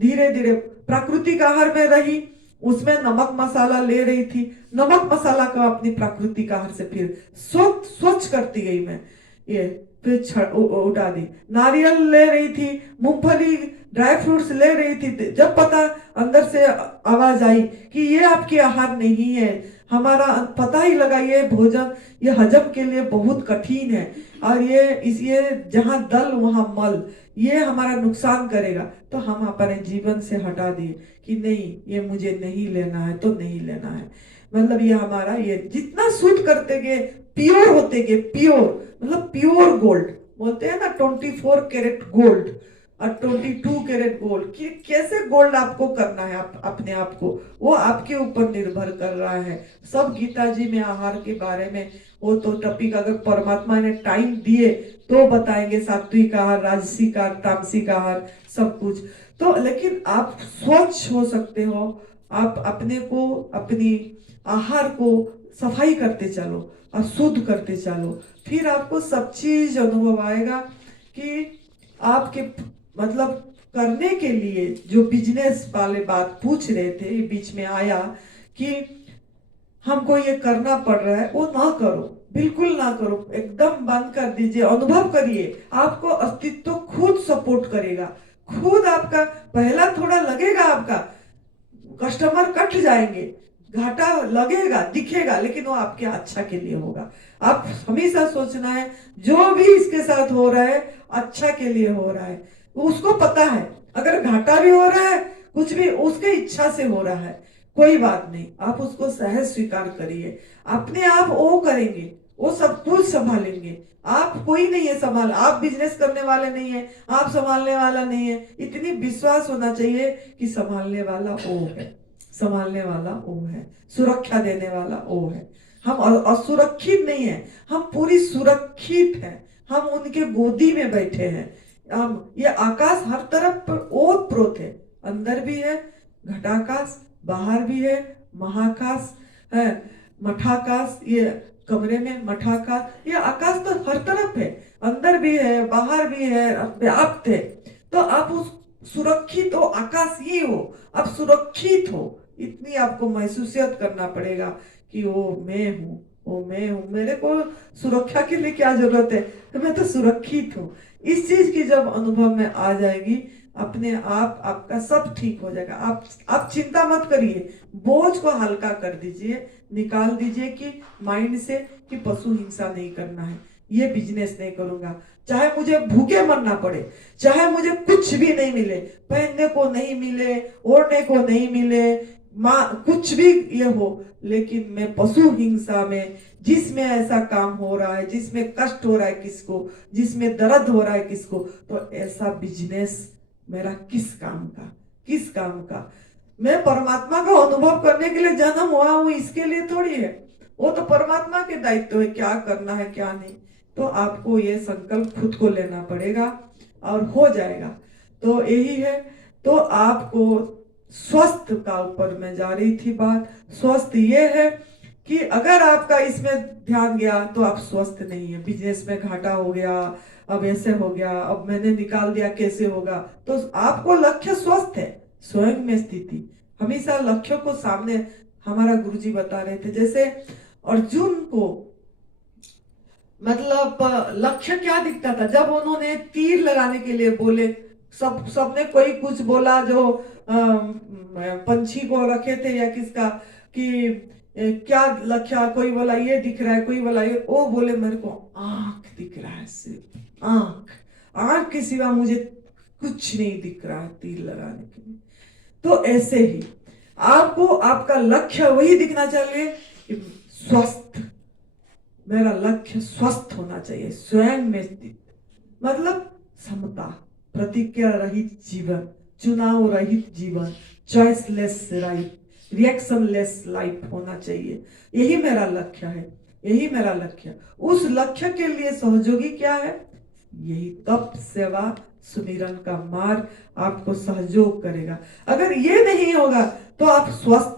धीरे धीरे प्राकृतिक आहार में रही, उसमें नमक मसाला ले रही थी, नमक मसाला को अपनी प्राकृतिक आहार से फिर स्वच्छ करती गई मैं, ये फिर उठा दी। नारियल ले रही थी, मूंगफली, ड्राई फ्रूट्स ले रही थी, जब पता अंदर से आवाज आई कि ये आपकी आहार नहीं है, हमारा पता ही लगा ये भोजन, ये हजम के लिए बहुत कठिन है, और ये जहाँ दल वहां मल, ये हमारा नुकसान करेगा, तो हम अपने जीवन से हटा दिए कि नहीं, ये मुझे नहीं लेना है तो नहीं लेना है। मतलब ये हमारा, ये जितना शुद्ध करते गए, प्योर होते गए, प्योर मतलब प्योर गोल्ड बोलते हैं ना, 24 कैरेट गोल्ड और 22 कैरेट गोल्ड, कि कैसे गोल्ड आपको करना है, अपने आप को, वो आपके ऊपर निर्भर कर रहा है। सब गीता जी में आहार के बारे में, वो तो टॉपिक अगर परमात्मा ने टाइम दिए तो बताएंगे, सात्विक आहार, राजसिक आहार, तामसिक आहार, सब कुछ। तो लेकिन आप स्वच्छ हो सकते हो, आप अपने को, अपनी आहार को सफाई करते चलो और शुद्ध करते चलो, फिर आपको सब चीज अनुभव आएगा कि आपके मतलब करने के लिए जो बिजनेस वाले बात पूछ रहे थे, बीच में आया कि हमको ये करना पड़ रहा है, वो ना करो, बिल्कुल ना करो, एकदम बंद कर दीजिए, अनुभव करिए, आपको अस्तित्व खुद सपोर्ट करेगा, खुद आपका पहला थोड़ा लगेगा, आपका कस्टमर कट जाएंगे, घाटा लगेगा, दिखेगा, लेकिन वो आपके अच्छा के लिए होगा। आप हमेशा सोचना है जो भी इसके साथ हो रहा है अच्छा के लिए हो रहा है, उसको पता है, अगर घाटा भी हो रहा है, कुछ भी उसके इच्छा से हो रहा है, कोई बात नहीं, आप उसको सहज स्वीकार करिए, अपने आप वो करेंगे, वो सब कुछ संभालेंगे, आप कोई नहीं है संभाल, आप बिजनेस करने वाले नहीं है, आप संभालने वाला नहीं है, इतनी विश्वास होना चाहिए कि संभालने वाला वो है, संभालने वाला वो है, सुरक्षा देने वाला वो है। हम असुरक्षित नहीं है, हम पूरी सुरक्षित हैं, हम उनके गोदी में बैठे हैं। हम ये आकाश हर तरफ ओत प्रोत है, अंदर भी है घटाकाश, बाहर भी है महाकाश है, मठाकाश, ये कमरे में मठाकाश, ये आकाश तो हर तरफ है, अंदर भी है बाहर भी है, व्याप्त है। तो आप उस सुरक्षित हो, आकाश ही हो, आप सुरक्षित हो, इतनी आपको महसूसियत करना पड़ेगा कि वो मैं हूँ, वो मैं हूँ, मेरे को सुरक्षा के लिए क्या जरूरत है, तो मैं तो सुरक्षित हूँ। इस चीज की जब अनुभव में आ जाएगी, अपने आप आपका सब ठीक हो जाएगा। आप चिंता मत करिए, बोझ को हल्का कर दीजिए, निकाल दीजिए कि माइंड से कि पशु हिंसा नहीं करना है, ये बिजनेस नहीं करूंगा, चाहे मुझे भूखे मरना पड़े, चाहे मुझे कुछ भी नहीं मिले, पहनने को नहीं मिले, ओढ़ने को नहीं मिले, कुछ भी ये हो, लेकिन मैं पशु हिंसा में, जिसमें ऐसा काम हो रहा है, जिसमें कष्ट हो रहा है किसको, जिसमें दर्द हो रहा है किसको, तो ऐसा बिजनेस मेरा किस काम का, किस काम का। मैं परमात्मा का अनुभव करने के लिए जन्म हुआ हूं, इसके लिए थोड़ी है, वो तो परमात्मा के दायित्व है क्या करना है क्या नहीं। तो आपको ये संकल्प खुद को लेना पड़ेगा और हो जाएगा। तो यही है। तो आपको स्वस्थ का ऊपर में जा रही थी बात, स्वस्थ ये है कि अगर आपका इसमें ध्यान गया तो आप स्वस्थ नहीं है। बिजनेस में घाटा हो गया, अब ऐसे हो गया, अब मैंने निकाल दिया, कैसे होगा, तो आपको लक्ष्य स्वस्थ है, स्वयं में स्थिति, हमेशा लक्ष्य को सामने। हमारा गुरुजी बता रहे थे जैसे अर्जुन को मतलब लक्ष्य क्या दिखता था जब उन्होंने तीर लगाने के लिए बोले, सबने कोई कुछ बोला, जो पंछी को रखे थे या किसका, कि क्या लक्ष्य, कोई बोला ये दिख रहा है, कोई बोला ये, वो बोले मेरे को आंख दिख रहा है, सिर्फ आंख, आंख के सिवा मुझे कुछ नहीं दिख रहा है तीर लगाने के लिए। तो ऐसे ही आपको आपका लक्ष्य वही दिखना चाहिए कि स्वस्थ, मेरा लक्ष्य स्वस्थ होना चाहिए, स्वयं में स्थित, मतलब समता, प्रतिक्रिया रहित जीवन, चुनाव रहित जीवन, चॉइसलेस लाइफ, रिएक्शनलेस लाइफ होना चाहिए। यही मेरा लक्ष्य है, यही मेरा लक्ष्य। उस लक्ष्य के लिए सहयोगी क्या है? यही तप, सेवा, सुमिरन का मार्ग आपको सहयोग करेगा। अगर ये नहीं होगा तो आप स्वस्थ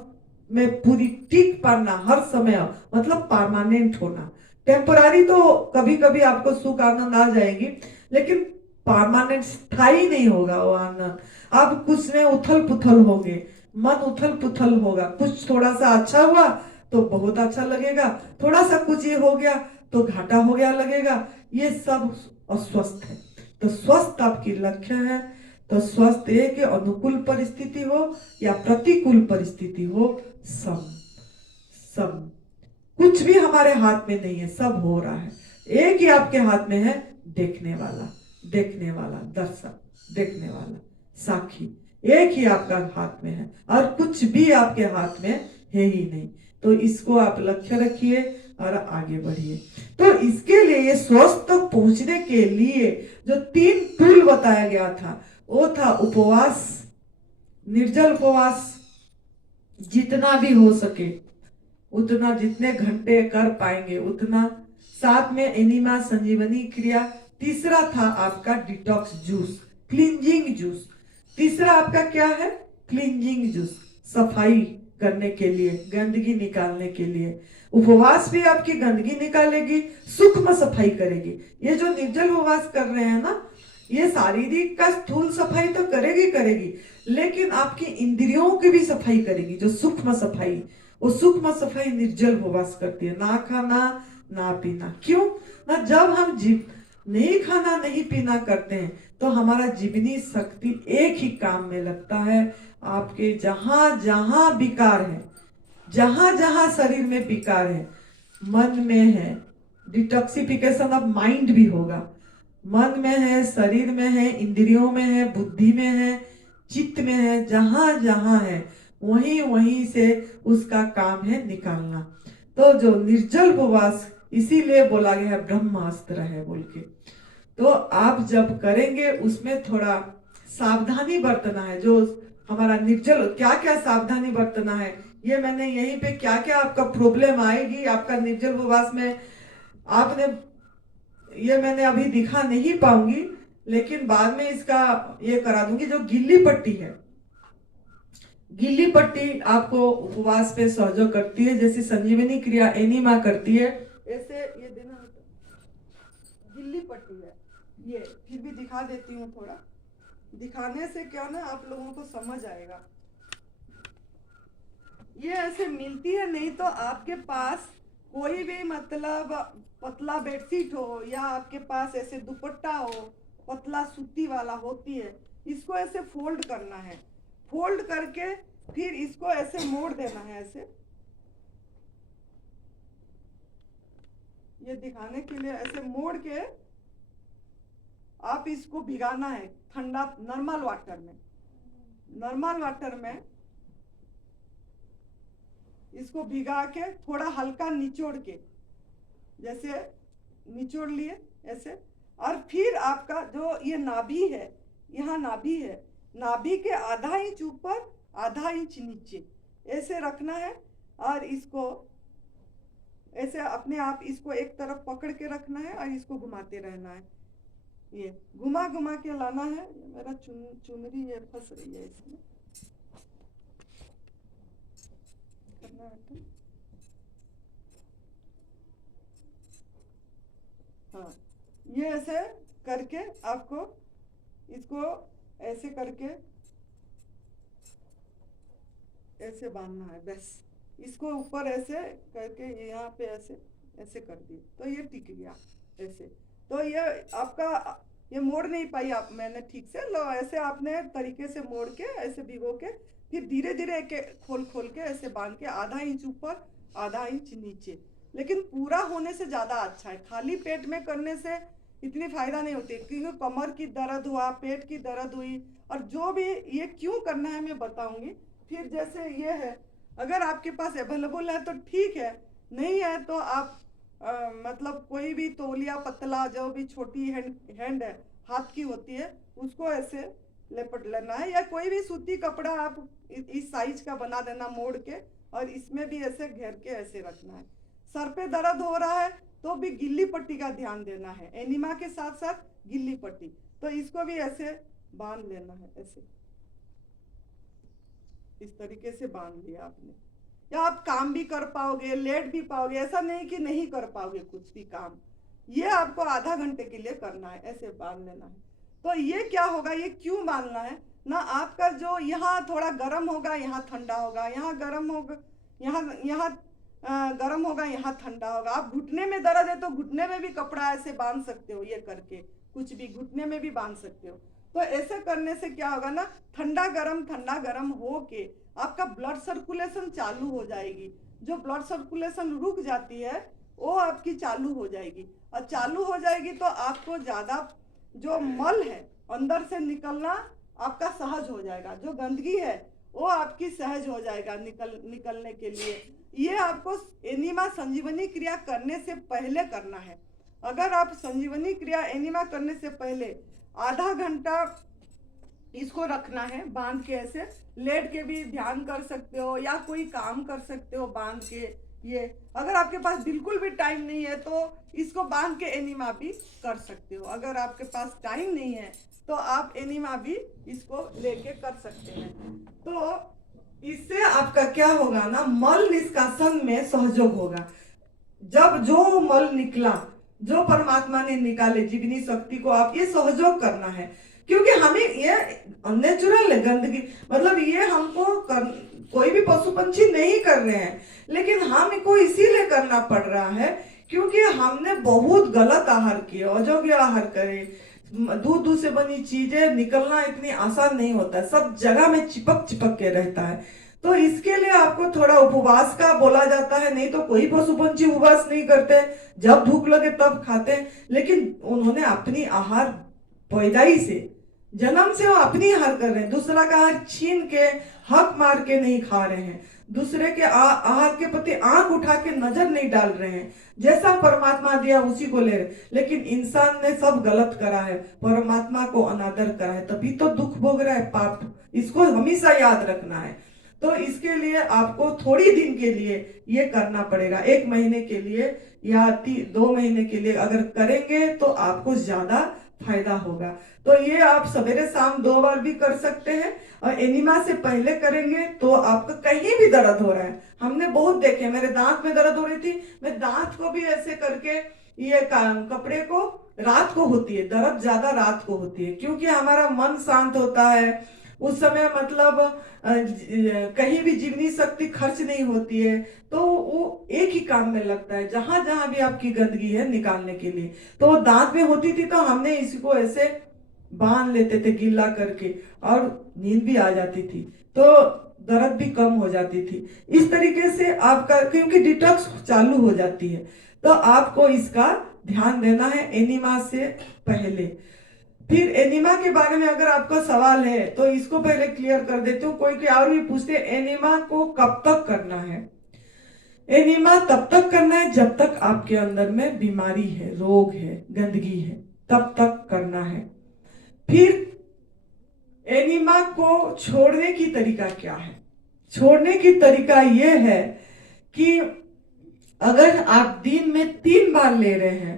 में पूरी टिक पाना हर समय, मतलब परमानेंट होना। टेम्परारी तो कभी कभी आपको सुख आनंद आ जाएगी, लेकिन परमानेंट स्थायी नहीं होगा वो आनंद। आप कुछ में उथल पुथल होंगे, मन उथल पुथल होगा। कुछ थोड़ा सा अच्छा हुआ तो बहुत अच्छा लगेगा, थोड़ा सा कुछ ये हो गया तो घाटा हो गया लगेगा। ये सब अस्वस्थ है। तो स्वस्थ आपकी लक्ष्य है, तो स्वस्थ है कि अनुकूल परिस्थिति हो या प्रतिकूल परिस्थिति हो, सब सब कुछ भी हमारे हाथ में नहीं है, सब हो रहा है। एक ही आपके हाथ में है, देखने वाला, देखने वाला दर्शक, देखने वाला साक्षी, एक ही आपका हाथ में है और कुछ भी आपके हाथ में है ही नहीं। तो इसको आप लक्ष्य रखिए और आगे बढ़िए। तो इसके लिए ये स्वस्थ तक पहुंचने के लिए जो 3 टूल बताया गया था, वो था उपवास, निर्जल उपवास, जितना भी हो सके उतना, जितने घंटे कर पाएंगे उतना, साथ में एनिमा, संजीवनी क्रिया। तीसरा था आपका डिटॉक्स जूस, क्लींजिंग जूस। तीसरा आपका क्या है? क्लींजिंग जूस, सफाई करने के लिए, गंदगी निकालने के लिए। उपवास भी आपकी गंदगी निकालेगी, सूक्ष्म सफाई करेगी। ये जो निर्जल उपवास कर रहे हैं ना, ये शारीरिक का स्थूल सफाई तो करेगी करेगी, लेकिन आपकी इंद्रियों की भी सफाई करेगी, जो सूक्ष्म सफाई। वो सूक्ष्म सफाई निर्जल उपवास करती है, ना खाना ना पीना। क्यों ना? जब हम जीव नहीं खाना नहीं पीना करते हैं तो हमारा जीवनी शक्ति एक ही काम में लगता है। आपके जहां जहां विकार है, जहां जहां शरीर में विकार है, मन में है, डिटॉक्सिफिकेशन ऑफ माइंड भी होगा। मन में है, शरीर में है, इंद्रियों में है, बुद्धि में है, चित्त में है, जहां जहां है वहीं वहीं से उसका काम है निकालना। तो जो निर्जल उपवास इसीलिए बोला गया है ब्रह्मास्त्र है बोल के। तो आप जब करेंगे उसमें थोड़ा सावधानी बरतना है। जो हमारा निर्जल, क्या क्या सावधानी बरतना है, ये मैंने यहीं पे क्या क्या आपका प्रॉब्लम आएगी आपका निर्जल उपवास में, आपने ये मैंने अभी दिखा नहीं पाऊंगी, लेकिन बाद में इसका ये करा दूंगी। जो गिल्ली पट्टी है, गिल्ली पट्टी आपको उपवास पे सहयोग करती है, जैसे संजीवनी क्रिया एनिमा करती है, ऐसे ये देना गिल्ली पट्टी है। ये फिर भी दिखा देती हूँ, थोड़ा दिखाने से क्या ना आप लोगों को समझ आएगा। ये ऐसे मिलती है, नहीं तो आपके पास कोई भी मतलब पतला बेडशीट हो या आपके पास ऐसे दुपट्टा हो, पतला सूती वाला होती है, इसको ऐसे फोल्ड करना है। फोल्ड करके फिर इसको ऐसे मोड़ देना है, ऐसे ये दिखाने के लिए ऐसे मोड़ के आप इसको भिगाना है ठंडा नॉर्मल वाटर में। नॉर्मल वाटर में इसको भिगा के थोड़ा हल्का निचोड़ के, जैसे निचोड़ लिए ऐसे, और फिर आपका जो ये नाभि है, यहाँ नाभि है, नाभि के आधा इंच ऊपर आधा इंच नीचे ऐसे रखना है, और इसको ऐसे अपने आप इसको एक तरफ पकड़ के रखना है और इसको घुमाते रहना है। ये घुमा घुमा के लाना है। मेरा चुनरी ये फंस रही है इसमें, करना है। हाँ, ये ऐसे करके आपको इसको ऐसे करके ऐसे बांधना है, बस इसको ऊपर ऐसे करके यहाँ पे ऐसे ऐसे कर दिए तो ये टिक गया ऐसे। तो ये आपका ये मोड़ नहीं पाई आप, मैंने ठीक से लो ऐसे आपने तरीके से मोड़ के ऐसे भिगो के फिर धीरे धीरे खोल खोल के ऐसे बांध के, आधा इंच ऊपर आधा इंच नीचे। लेकिन पूरा होने से ज़्यादा अच्छा है, खाली पेट में करने से इतनी फायदा नहीं होती, क्योंकि कमर की दर्द हुआ, पेट की दर्द हुई, और जो भी ये क्यों करना है मैं बताऊंगी। फिर जैसे ये है, अगर आपके पास अवेलेबल है तो ठीक है, नहीं है तो आप मतलब कोई भी तौलिया पतला जो भी छोटी हैंड है हाथ की होती है उसको ऐसे लेपट लेना है, या कोई भी सूती कपड़ा आप इस साइज का बना देना मोड़ के, और इसमें भी ऐसे घेर के ऐसे रखना है। सर पे दर्द हो रहा है तो भी गिल्ली पट्टी का ध्यान देना है, एनिमा के साथ साथ गिल्ली पट्टी, तो इसको भी ऐसे बांध लेना है, ऐसे इस तरीके से बांध लिया आपने, या आप काम भी कर पाओगे, लेट भी पाओगे, ऐसा नहीं कि नहीं कर पाओगे कुछ भी काम। ये आपको आधा घंटे के लिए करना है, ऐसे बांध लेना है। तो ये क्या होगा, ये क्यों बांधना है ना, आपका जो यहाँ थोड़ा गर्म होगा यहाँ ठंडा होगा, यहाँ गर्म होगा यहाँ यहाँ गर्म होगा यहाँ ठंडा होगा। आप घुटने में दर्द है तो घुटने में भी कपड़ा ऐसे बांध सकते हो, ये करके कुछ भी घुटने में भी बांध सकते हो। तो ऐसे करने से क्या होगा ना, ठंडा गरम हो के आपका ब्लड सर्कुलेशन चालू हो जाएगी। जो ब्लड सर्कुलेशन रुक जाती है वो आपकी चालू हो जाएगी, और चालू हो जाएगी तो आपको ज़्यादा जो मल है अंदर से निकलना आपका सहज हो जाएगा, जो गंदगी है वो आपकी सहज हो जाएगा निकलने के लिए। ये आपको एनिमा संजीवनी क्रिया करने से पहले करना है। अगर आप संजीवनी क्रिया एनिमा करने से पहले आधा घंटा इसको रखना है बांध के, ऐसे लेट के भी ध्यान कर सकते हो या कोई काम कर सकते हो बांध के। ये अगर आपके पास बिल्कुल भी टाइम नहीं है तो इसको बांध के एनिमा भी कर सकते हो। अगर आपके पास टाइम नहीं है तो आप एनिमा भी इसको लेके कर सकते हैं। तो इससे आपका क्या होगा ना, मल निष्कासन में सहयोग होगा। जब जो मल निकला, जो परमात्मा ने निकाले जीवनी शक्ति को, आप ये सहयोग करना है, क्योंकि हमें ये अननेचुरल है गंदगी, मतलब ये हमको कोई भी पशु पंछी नहीं कर रहे हैं, लेकिन हमको इसीलिए करना पड़ रहा है क्योंकि हमने बहुत गलत आहार किए, अयोग्य आहार करे। दूध से बनी चीजें निकलना इतनी आसान नहीं होता है, सब जगह में चिपक चिपक के रहता है। तो इसके लिए आपको थोड़ा उपवास का बोला जाता है, नहीं तो कोई पशु पंछी उपवास नहीं करते, जब भूख लगे तब खाते हैं। लेकिन उन्होंने अपनी आहार पैदाई से, जन्म से वो अपनी आहार कर रहे हैं, दूसरा का आहार छीन के हक मार के नहीं खा रहे हैं, दूसरे के आहार के प्रति आंख उठा के नजर नहीं डाल रहे हैं, जैसा परमात्मा दिया उसी को ले रहे। लेकिन इंसान ने सब गलत करा है, परमात्मा को अनादर करा है, तभी तो दुख भोग रहा है, पाप। इसको हमेशा याद रखना है। तो इसके लिए आपको थोड़ी दिन के लिए ये करना पड़ेगा, 1 महीने के लिए या 2 महीने के लिए अगर करेंगे तो आपको ज्यादा फायदा होगा। तो ये आप सवेरे शाम 2 बार भी कर सकते हैं, और एनिमा से पहले करेंगे तो आपका कहीं भी दर्द हो रहा है, हमने बहुत देखे, मेरे दांत में दर्द हो रही थी, मैं दांत को भी ऐसे करके, ये कपड़े को, रात को होती है दर्द, ज्यादा रात को होती है, क्योंकि हमारा मन शांत होता है उस समय, मतलब कहीं भी जीवनी शक्ति खर्च नहीं होती है, तो वो एक ही काम में लगता है, जहां जहां भी आपकी गंदगी है निकालने के लिए। तो दांत में होती थी तो हमने इसको ऐसे बांध लेते थे गीला करके, और नींद भी आ जाती थी, तो दर्द भी कम हो जाती थी। इस तरीके से आपका, क्योंकि डिटॉक्स चालू हो जाती है, तो आपको इसका ध्यान देना है एनिमा से पहले। फिर एनिमा के बारे में अगर आपका सवाल है तो इसको पहले क्लियर कर देती हूँ। कोई और भी पूछते एनिमा को कब तक करना है। एनिमा तब तक करना है जब तक आपके अंदर में बीमारी है, रोग है, गंदगी है, तब तक करना है। फिर एनिमा को छोड़ने की तरीका क्या है? छोड़ने की तरीका यह है कि अगर आप दिन में 3 बार ले रहे हैं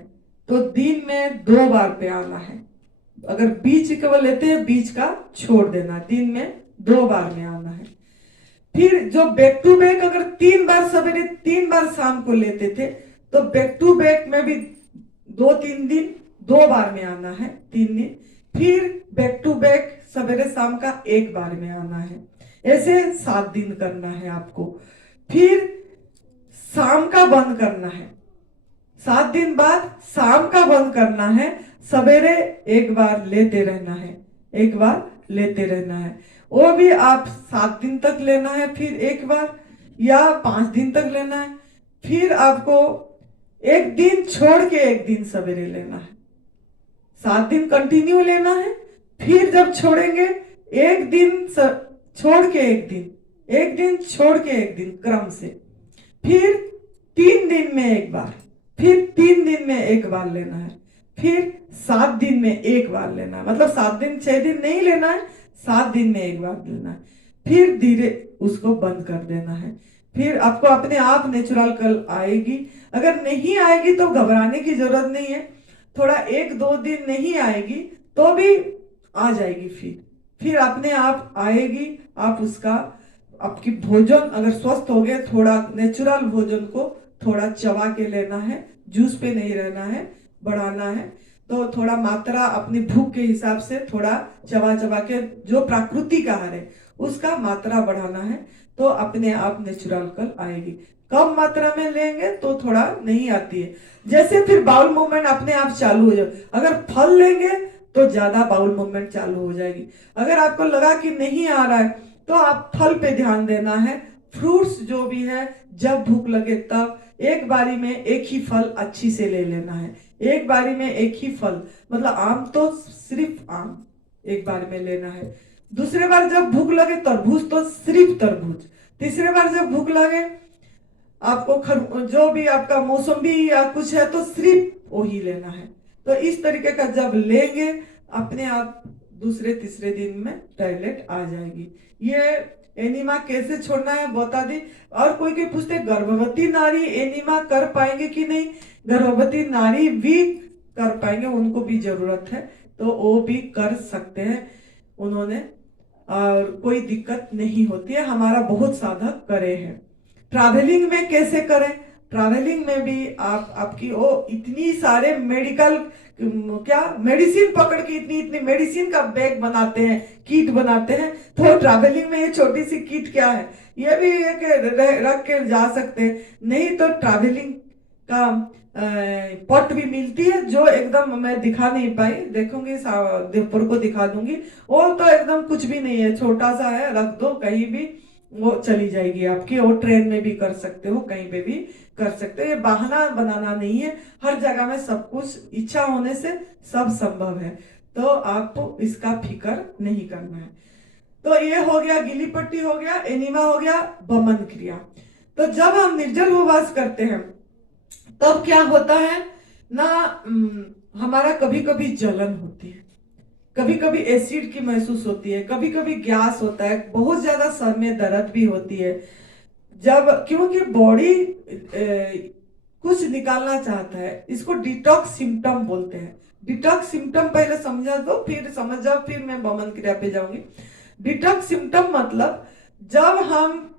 तो दिन में 2 बार पे आना है। अगर बीच का लेते हैं, बीच का छोड़ देना, दिन में 2 बार में आना है। फिर जो बैक टू बैक अगर 3 बार सवेरे 3 बार शाम को लेते थे, तो बैक टू बैक में भी 2-3 दिन 2 बार में आना है, 3 दिन। फिर बैक टू बैक सवेरे शाम का 1 बार में आना है। ऐसे 7 दिन करना है आपको। फिर शाम का बंद करना है, 7 दिन बाद शाम का बंद करना है, सवेरे 1 बार लेते रहना है, 1 बार लेते रहना है। वो भी आप 7 दिन तक लेना है, फिर 1 बार, या 5 दिन तक लेना है। फिर आपको 1 दिन छोड़ के 1 दिन सवेरे लेना है। 7 दिन कंटिन्यू लेना है। फिर जब छोड़ेंगे, एक दिन छोड़ के एक दिन, एक दिन छोड़ के एक दिन क्रम से, फिर 3 दिन में एक बार, फिर 3 दिन में एक बार लेना है, फिर 7 दिन में एक बार लेना है। मतलब 7 दिन 6 दिन नहीं लेना है, 7 दिन में एक बार लेना है। फिर धीरे उसको बंद कर देना है। फिर आपको अपने आप नेचुरल कल आएगी। अगर नहीं आएगी तो घबराने की जरूरत नहीं है। थोड़ा 1-2 दिन नहीं आएगी तो भी आ जाएगी। फिर अपने आप आएगी। आप उसका, आपकी भोजन अगर स्वस्थ हो गया, थोड़ा नेचुरल भोजन को थोड़ा चबा के लेना है, जूस पे नहीं रहना है, बढ़ाना है। तो थोड़ा मात्रा अपनी भूख के हिसाब से थोड़ा चबा चबा के, जो प्राकृतिक आहार है उसका मात्रा बढ़ाना है, तो अपने आप नेचुरल कल आएगी। कम मात्रा में लेंगे तो थोड़ा नहीं आती है। जैसे फिर बाउल मूवमेंट अपने आप चालू हो जाए। अगर फल लेंगे तो ज्यादा बाउल मूवमेंट चालू हो जाएगी। अगर आपको लगा कि नहीं आ रहा है तो आप फल पे ध्यान देना है। फ्रूट्स जो भी है, जब भूख लगे तब एक बारी में एक ही फल अच्छी से ले लेना है। एक बारी में एक ही फल, मतलब आम तो सिर्फ आम एक बार में लेना है। दूसरे बार जब भूख लगे तरबूज तो सिर्फ तरबूज। तीसरे बार जब भूख लगे आपको जो भी आपका मौसम्बी या कुछ है तो सिर्फ वही लेना है। तो इस तरीके का जब लेंगे, अपने आप दूसरे तीसरे दिन में टॉयलेट आ जाएगी। ये एनीमा कैसे छोड़ना है बता दी। और कोई पूछते गर्भवती नारी एनीमा कर पाएंगे कि नहीं। गर्भवती नारी भी कर पाएंगे, उनको भी जरूरत है तो वो भी कर सकते हैं उन्होंने, और कोई दिक्कत नहीं होती है। हमारा बहुत साधक करे हैं। ट्रैवलिंग में कैसे करें। ट्रैवलिंग में भी आपकी वो इतनी सारे मेडिकल क्या मेडिसिन पकड़ के इतनी मेडिसिन का बैग बनाते हैं, किट बनाते हैं। तो ट्रैवलिंग में ये छोटी सी किट क्या है, ये भी एक रख के जा सकते हैं। नहीं तो ट्रैवलिंग का पॉट भी मिलती है, जो एकदम मैं दिखा नहीं पाई, देखूंगी देवपुर को दिखा दूंगी। वो तो एकदम कुछ भी नहीं है, छोटा सा है, रख दो कहीं भी वो चली जाएगी आपकी। और ट्रेन में भी कर सकते हो, कहीं पे भी कर सकते हो। ये बहाना बनाना नहीं है, हर जगह में सब कुछ इच्छा होने से सब संभव है। तो आपको इसका फिक्र नहीं करना है। तो ये हो गया, गीली पट्टी हो गया, एनीमा हो गया, बमन क्रिया। तो जब हम निर्जल उपवास करते हैं तब क्या होता है ना, हमारा कभी कभी जलन होती है, कभी कभी एसिड की महसूस होती है, कभी कभी गैस होता है, बहुत ज्यादा सर में दर्द भी होती है। जब क्योंकि बॉडी कुछ निकालना चाहता है, इसको डिटॉक्स सिम्टम बोलते हैं। डिटॉक्स सिम्टम पहले समझा दो, फिर समझ जाओ, फिर मैं बमन क्रिया पे जाऊंगी। डिटॉक्स सिम्टम मतलब जब हम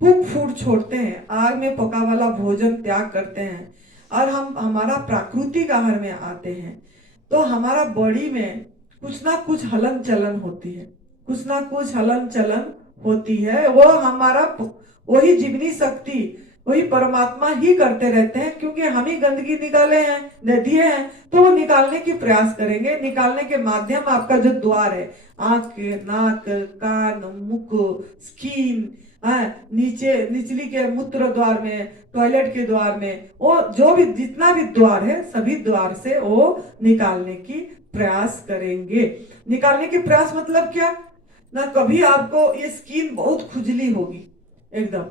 कुक फूड छोड़ते हैं, आग में पका वाला भोजन त्याग करते हैं और हम हमारा प्राकृतिक आहार में आते हैं, तो हमारा बॉडी में कुछ ना कुछ हलन चलन होती है, कुछ ना कुछ हलन चलन होती है। वो हमारा वही जीवनी शक्ति, वही परमात्मा ही करते रहते हैं, क्योंकि हम ही गंदगी निकाले हैं, दिए हैं, तो वो निकालने की प्रयास करेंगे। निकालने के माध्यम आपका जो द्वार है, आंख, नाक, कान, मुख, स्किन, नीचे निचली के मूत्र द्वार में, टॉयलेट के द्वार में, वो जो भी जितना भी द्वार है सभी द्वार से वो निकालने की प्रयास करेंगे। निकालने की प्रयास मतलब क्या ना, कभी आपको ये स्किन बहुत खुजली होगी, एकदम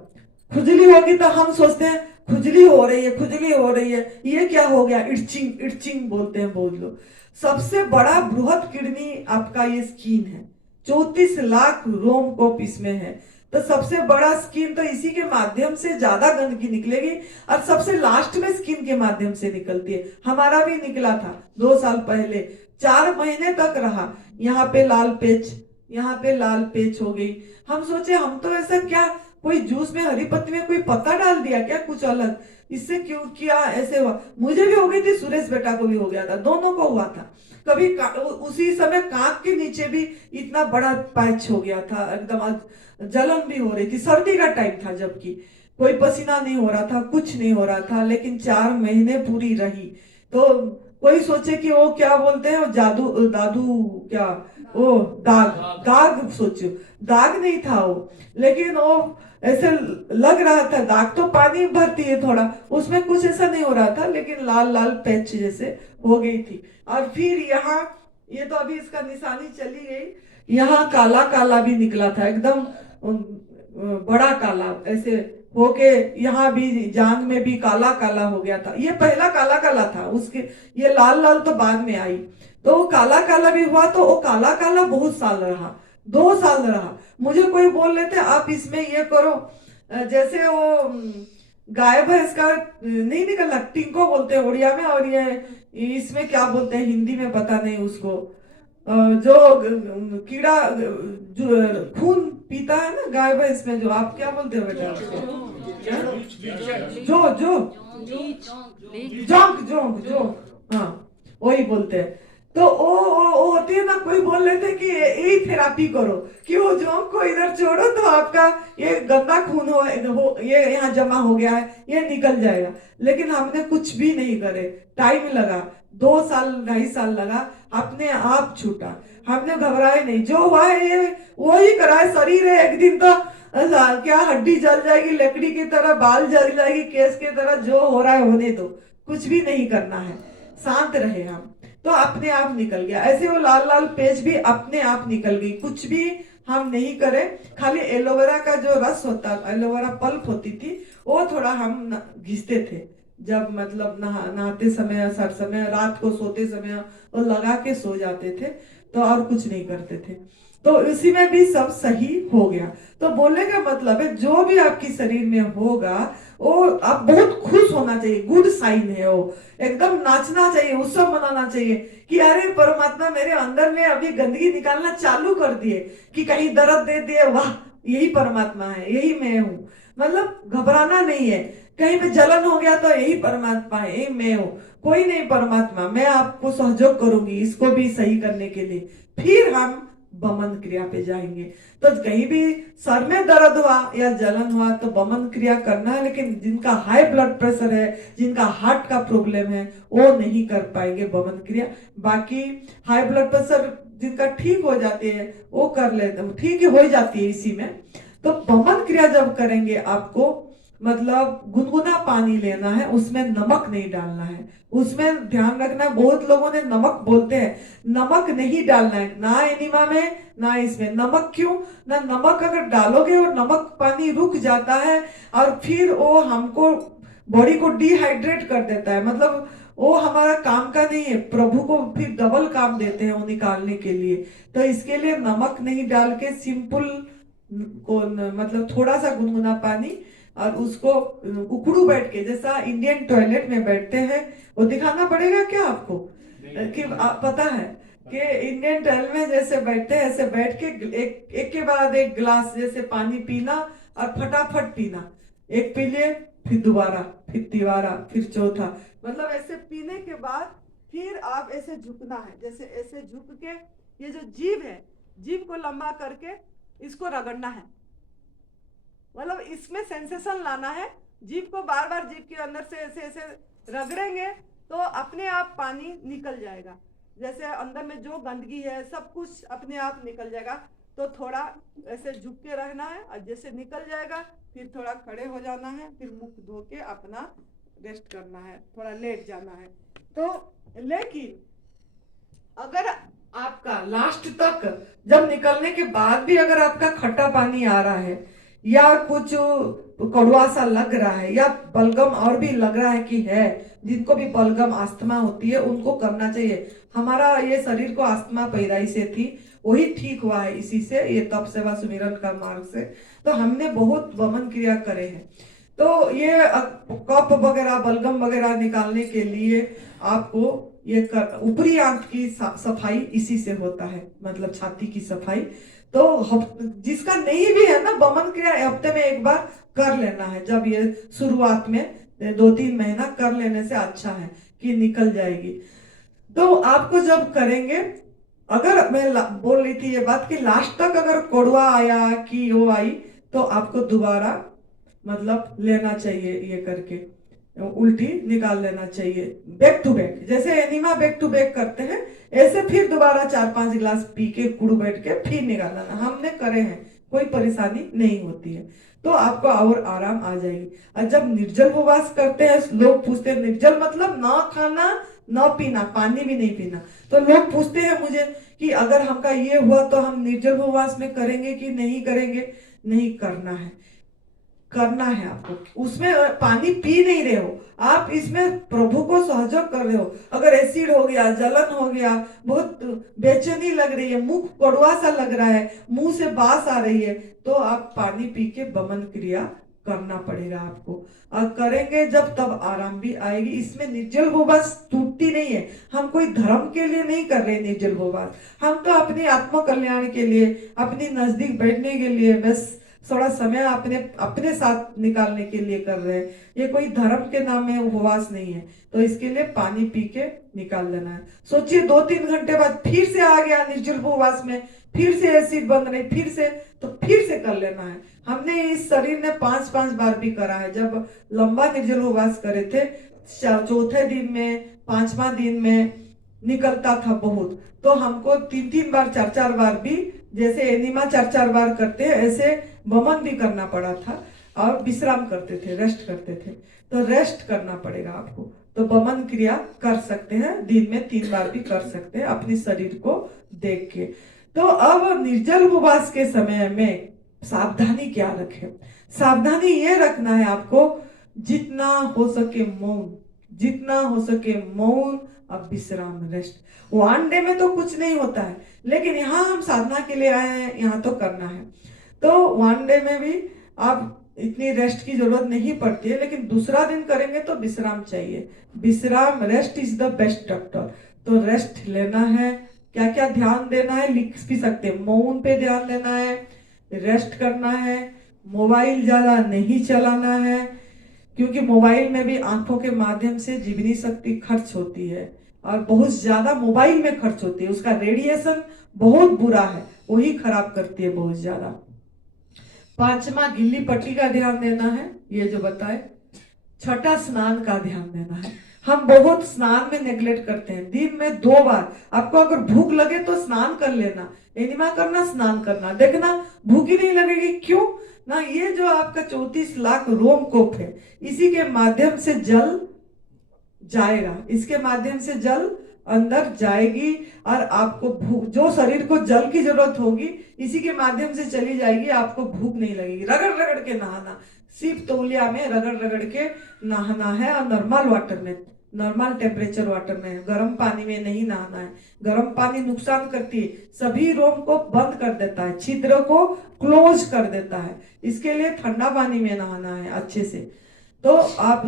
खुजली होगी, तो हम सोचते हैं खुजली हो रही है, खुजली हो रही है, ये क्या हो गया, इर्चिंग इर्चिंग बोलते हैं बहुत लोग। सबसे बड़ा बृहद किडनी आपका ये स्किन है, 34 लाख रोम कोप इसमें है। तो सबसे बड़ा स्किन, तो इसी के माध्यम से ज्यादा गंदगी निकलेगी, और सबसे लास्ट में स्किन के माध्यम से निकलती है। हमारा भी निकला था 2 साल पहले, 4 महीने तक रहा, यहाँ पे लाल पेच, यहाँ पे लाल पेच हो गई। हम सोचे हम तो ऐसा क्या, कोई जूस में हरी पत्ती में कोई पत्ता डाल दिया क्या, कुछ अलग, इससे क्यों किया ऐसे हुआ। मुझे भी हो गई थी, सुरेश बेटा को भी हो गया था, दोनों को हुआ था। कभी उसी समय कांख के नीचे भी इतना बड़ा पैच हो गया था, एकदम जलन भी हो रही थी। सर्दी का टाइम था, जबकि कोई पसीना नहीं हो रहा था, कुछ नहीं हो रहा था, लेकिन 4 महीने पूरी रही। तो कोई सोचे कि वो क्या बोलते हैं, जादू दादू क्या, वो दाग, दाग सोचो, दाग नहीं था वो, लेकिन वो ऐसे लग रहा था, दाग तो पानी भरती है थोड़ा, उसमें कुछ ऐसा नहीं हो रहा था, लेकिन लाल लाल पैच जैसे हो गई थी। और फिर यहाँ, ये तो अभी इसका निशानी चली गई, यहाँ काला काला भी निकला था एकदम, बड़ा काला ऐसे होके, यहाँ भी जांग में भी काला काला हो गया था। ये पहला काला काला था, उसके ये लाल लाल तो बाद में आई। तो वो काला काला भी हुआ, तो वो काला काला बहुत साल रहा, 2 साल रहा। मुझे कोई बोल लेते आप इसमें ये करो, जैसे वो गाय भैंस का नहीं निकलना, टिंको बोलते हैं उड़िया में, और ये इसमें क्या बोलते हैं हिंदी में पता नहीं उसको, जो कीड़ा जो खून पीता है ना गाय भैंस में, जो आप क्या बोलते हो बेटा उसको? जो जोंक जोंक जोंक, हाँ वही बोलते हैं। तो वो होती है ना, कोई बोल लेते कि यही थेरापी करो कि वो जोंक को इधर छोड़ो तो आपका ये गंदा खून ये यहाँ जमा हो गया है, ये निकल जाएगा। लेकिन हमने कुछ भी नहीं करे, टाइम लगा, 2 साल 2.5 साल लगा, अपने आप छूटा। हमने घबराए नहीं, जो हुआ है ये वो ही कराए, शरीर है, एक दिन तो क्या हड्डी जल जाएगी लकड़ी की तरह, बाल जल जाएगी केस की तरह, जो हो रहा है होने दो, कुछ भी नहीं करना है, शांत रहे हम, तो अपने आप निकल गया। ऐसे वो लाल लाल पेज भी अपने आप निकल गई, कुछ भी हम नहीं करे। खाली एलोवेरा का जो रस होता, एलोवेरा पल्प होती थी, वो थोड़ा हम घिसते थे, जब मतलब नहाते समय, सर समय, रात को सोते समय वो लगा के सो जाते थे, तो और कुछ नहीं करते थे। तो इसी में भी सब सही हो गया। तो बोलने का मतलब है, जो भी आपकी शरीर में होगा वो आप बहुत खुश होना चाहिए, गुड साइन है वो, एकदम नाचना चाहिए, उत्सव मनाना चाहिए कि अरे परमात्मा मेरे अंदर में अभी गंदगी निकालना चालू कर दिए, कि कहीं दर्द दे दिए, वाह यही परमात्मा है, यही मैं हूँ। मतलब घबराना नहीं है, कहीं पे जलन हो गया तो यही परमात्मा है, यही मैं हूँ, कोई नहीं परमात्मा, मैं आपको सहयोग करूंगी इसको भी सही करने के लिए। फिर हम बमन क्रिया पे जाएंगे। तो कहीं भी सर में दर्द हुआ या जलन हुआ तो बमन क्रिया करना है, लेकिन जिनका हाई ब्लड प्रेशर है, जिनका हार्ट का प्रॉब्लम है, वो नहीं कर पाएंगे बमन क्रिया। बाकी हाई ब्लड प्रेशर जिनका ठीक हो जाती है वो कर लेते, ठीक हो जाती है इसी में। तो बमन क्रिया जब करेंगे, आपको मतलब गुनगुना पानी लेना है, उसमें नमक नहीं डालना है, उसमें ध्यान रखना। बहुत लोगों ने नमक बोलते हैं, नमक नहीं डालना है ना एनिमा में ना इसमें। नमक क्यों ना, नमक अगर डालोगे और नमक पानी रुक जाता है और फिर वो हमको बॉडी को डिहाइड्रेट कर देता है, मतलब वो हमारा काम का नहीं है, प्रभु को फिर डबल काम देते हैं वो निकालने के लिए। तो इसके लिए नमक नहीं डाल के सिंपल को मतलब थोड़ा सा गुनगुना पानी, और उसको उखड़ू बैठ के, जैसा इंडियन टॉयलेट में बैठते हैं, वो दिखाना पड़ेगा क्या आपको कि पता है कि इंडियन टॉयलेट में जैसे बैठते हैं, ऐसे बैठ के एक के बाद एक गिलास जैसे पानी पीना और फटाफट पीना, एक पी लिए फिर दोबारा, फिर तिवारा, फिर चौथा, मतलब ऐसे पीने के बाद फिर आप ऐसे झुकना है, जैसे ऐसे झुक के ये जो जीभ है, जीभ को लंबा करके इसको रगड़ना है, मतलब इसमें सेंसेशन लाना है। जीभ को बार बार जीभ के अंदर से ऐसे ऐसे रगड़ेंगे तो अपने आप पानी निकल जाएगा, जैसे अंदर में जो गंदगी है सब कुछ अपने आप निकल जाएगा। तो थोड़ा ऐसे झुक के रहना है, और जैसे निकल जाएगा फिर थोड़ा खड़े हो जाना है, फिर मुख धो के अपना रेस्ट करना है, थोड़ा लेट जाना है। तो लेकिन अगर आपका लास्ट तक जब निकलने के बाद भी अगर आपका खट्टा पानी आ रहा है या कुछ कड़वा सा लग रहा है या बलगम और भी लग रहा है कि है, जिनको भी बलगम अस्थमा होती है उनको करना चाहिए। हमारा ये शरीर को अस्थमा पैदाइश से थी, वही ठीक हुआ है इसी से, ये तप सेवा सुमिरन का मार्ग से। तो हमने बहुत वमन क्रिया करे हैं। तो ये कफ वगैरह बलगम वगैरह निकालने के लिए आपको ये ऊपरी आंत की सफाई इसी से होता है, मतलब छाती की सफाई। तो जिसका नहीं भी है ना वमन क्रिया, हफ्ते में एक बार कर लेना है, जब ये शुरुआत में 2-3 महीना कर लेने से अच्छा है कि निकल जाएगी। तो आपको जब करेंगे, अगर मैं बोल रही थी ये बात कि लास्ट तक अगर कोड़वा आया कि वो आई, तो आपको दोबारा मतलब लेना चाहिए, ये करके उल्टी निकाल लेना चाहिए, बैक टू बैक, जैसे एनिमा बैक टू बैक करते हैं, ऐसे फिर दोबारा 4-5 गिलास पी के कुड़ बैठ के फिर निकाल लेना। हमने करे हैं, कोई परेशानी नहीं होती है, तो आपको और आराम आ जाएगी। और जब निर्जल उपवास करते हैं, लोग पूछते हैं निर्जल मतलब ना खाना ना पीना, पानी भी नहीं पीना। तो लोग पूछते हैं मुझे कि अगर हमका ये हुआ तो हम निर्जल उपवास में करेंगे कि नहीं करेंगे। नहीं करना है, करना है आपको। उसमें पानी पी नहीं रहे हो आप, इसमें प्रभु को सहयोग कर रहे हो। अगर एसिड हो गया, जलन हो गया, बहुत बेचैनी लग रही है, मुंह कड़वा सा लग रहा है, मुंह से बास आ रही है, तो आप पानी पी के बमन क्रिया करना पड़ेगा आपको। और करेंगे जब तब आराम भी आएगी। इसमें निर्जल उपवास टूटती नहीं है। हम कोई धर्म के लिए नहीं कर रहे निर्जल उपवास, हम तो अपनी आत्म कल्याण के लिए, अपनी नजदीक बैठने के लिए, बस थोड़ा समय अपने अपने साथ निकालने के लिए कर रहे हैं। ये कोई धर्म के नाम में उपवास नहीं है। तो इसके लिए पानी पी के निकाल लेना है। सोचिए 2-3 घंटे बाद फिर से आ गया निर्जल उपवास में, फिर से एसिड बन रही, फिर से, तो फिर से कर लेना है। हमने इस शरीर ने 5-5 बार भी करा है। जब लंबा निर्जल उपवास करे थे, चौथे दिन में, 5वां दिन में निकलता था बहुत, तो हमको 3-3 बार, 4-4 बार भी, जैसे एनिमा 4-4 बार करते हैं, ऐसे वमन भी करना पड़ा था। और विश्राम करते थे, रेस्ट करते थे। तो रेस्ट करना पड़ेगा आपको। तो वमन क्रिया कर सकते हैं, दिन में 3 बार भी कर सकते हैं, अपने शरीर को देख के। तो अब निर्जल उपवास के समय में सावधानी क्या रखें? सावधानी ये रखना है आपको, जितना हो सके मौन, जितना हो सके मौन, अब विश्राम, रेस्ट। 1 डे में तो कुछ नहीं होता है, लेकिन यहाँ हम साधना के लिए आए हैं, यहाँ तो करना है। तो 1 डे में भी आप इतनी रेस्ट की जरूरत नहीं पड़ती है, लेकिन दूसरा दिन करेंगे तो विश्राम चाहिए। विश्राम, rest is the best doctor. तो रेस्ट लेना है। क्या क्या ध्यान देना है लिख भी सकते हैं। मौन पे ध्यान देना है, रेस्ट करना है, मोबाइल ज्यादा नहीं चलाना है, क्योंकि मोबाइल में भी आंखों के माध्यम से जीवनी शक्ति खर्च होती है, और बहुत ज्यादा मोबाइल में खर्च होती है। उसका रेडिएशन बहुत बुरा है, वही खराब करती है बहुत ज्यादा। 5वां गिल्ली पट्टी का ध्यान देना है, ये जो बताए। 6ठा स्नान का ध्यान देना है। हम बहुत स्नान में नेग्लेक्ट करते हैं। दिन में 2 बार, आपको अगर भूख लगे तो स्नान कर लेना, एनिमा करना, स्नान करना, देखना भूख ही नहीं लगेगी। क्यों ना? ये जो आपका 34 लाख रोमकूप है, इसी के माध्यम से जल जाएगा, इसके माध्यम से जल अंदर जाएगी, और आपको भूख, जो शरीर को जल की जरूरत होगी, इसी के माध्यम से चली जाएगी। आपको भूख नहीं लगेगी। रगड़ रगड़ के नहाना, सिर्फ तौलिया में रगड़ रगड़ के नहाना है, और नॉर्मल वाटर में, नॉर्मल टेम्परेचर वाटर में, गर्म पानी में नहीं नहाना है। गर्म पानी नुकसान करती है, सभी रोम को बंद कर देता है, छिद्र को क्लोज कर देता है। इसके लिए ठंडा पानी में नहाना है अच्छे से। तो आप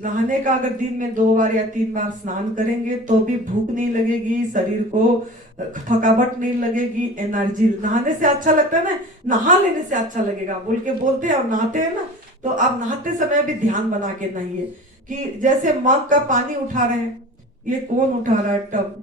नहाने का अगर दिन में 2 बार या 3 बार स्नान करेंगे तो भी भूख नहीं लगेगी, शरीर को थकावट नहीं लगेगी, एनर्जी। नहाने से अच्छा लगता है ना, नहा लेने से अच्छा लगेगा बोल के बोलते हैं, और नहाते हैं ना, तो आप नहाते समय भी ध्यान बना के नहाइए। कि जैसे मग का पानी उठा रहे हैं, ये कौन उठा रहा है टब,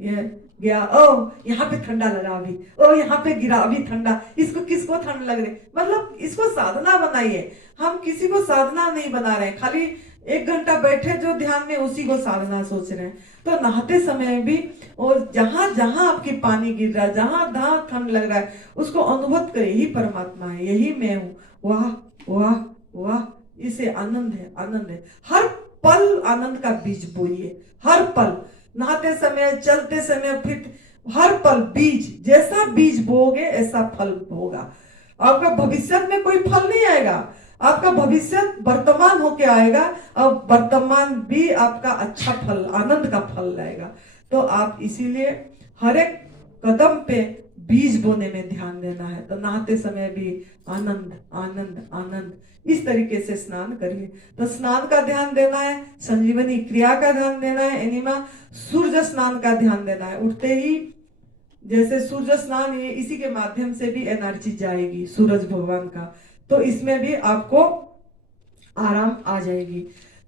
ये गया, ओ यहाँ पे ठंडा लगा अभी, ओ यहाँ पे गिरा अभी ठंडा, इसको किसको ठंड लग रही, मतलब इसको साधना बनाइए। हम किसी को साधना नहीं बना रहे हैं, खाली 1 घंटा बैठे जो ध्यान में, उसी को साधना सोच रहे हैं। तो नहाते समय भी, और जहां जहां आपकी पानी गिर रहा है, जहां जहां ठंड लग रहा है, उसको अनुभव करिए, यही परमात्मा है, यही मैं हूँ। वाह वाह वाह, इसे आनंद है, आनंद है। हर पल आनंद का बीज बोइए, हर पल, नहाते समय, चलते समय, फिर हर पल बीज, जैसा बीज बोओगे ऐसा फल होगा। आपका भविष्य में कोई फल नहीं आएगा, आपका भविष्य वर्तमान होके आएगा, और वर्तमान भी आपका अच्छा फल, आनंद का फल लाएगा। तो आप इसीलिए हर एक कदम पे बीज बोने में ध्यान देना है। तो नहाते समय भी आनंद आनंद आनंद, इस तरीके से स्नान करिए। तो स्नान का ध्यान देना है, संजीवनी क्रिया का ध्यान देना है, एनिमा, सूर्य स्नान का ध्यान देना है। उठते ही जैसे सूर्य स्नान, ये इसी के माध्यम से भी एनर्जी जाएगी सूरज भगवान का, तो इसमें भी आपको आराम आ जाएगी।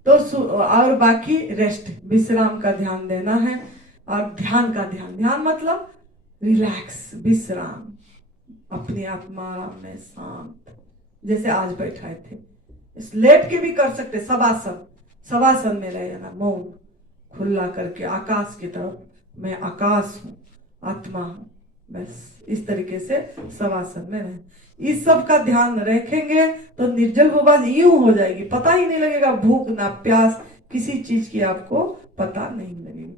तो और बाकी रेस्ट, विश्राम का ध्यान देना है, और ध्यान का ध्यान, ध्यान मतलब रिलैक्स, विश्राम, अपनी आत्मा में शांत, जैसे आज बैठाए थे, इस लेट के भी कर सकते। शवासन, शवासन में रह जाना, मौन खुला करके आकाश की तरफ, मैं आकाश हूँ, आत्मा हूँ, बस इस तरीके से शवासन में रहें। इस सब का ध्यान रखेंगे तो निर्जल उपवास यूं हो जाएगी, पता ही नहीं लगेगा, भूख ना प्यास किसी चीज की आपको पता नहीं लगेगी।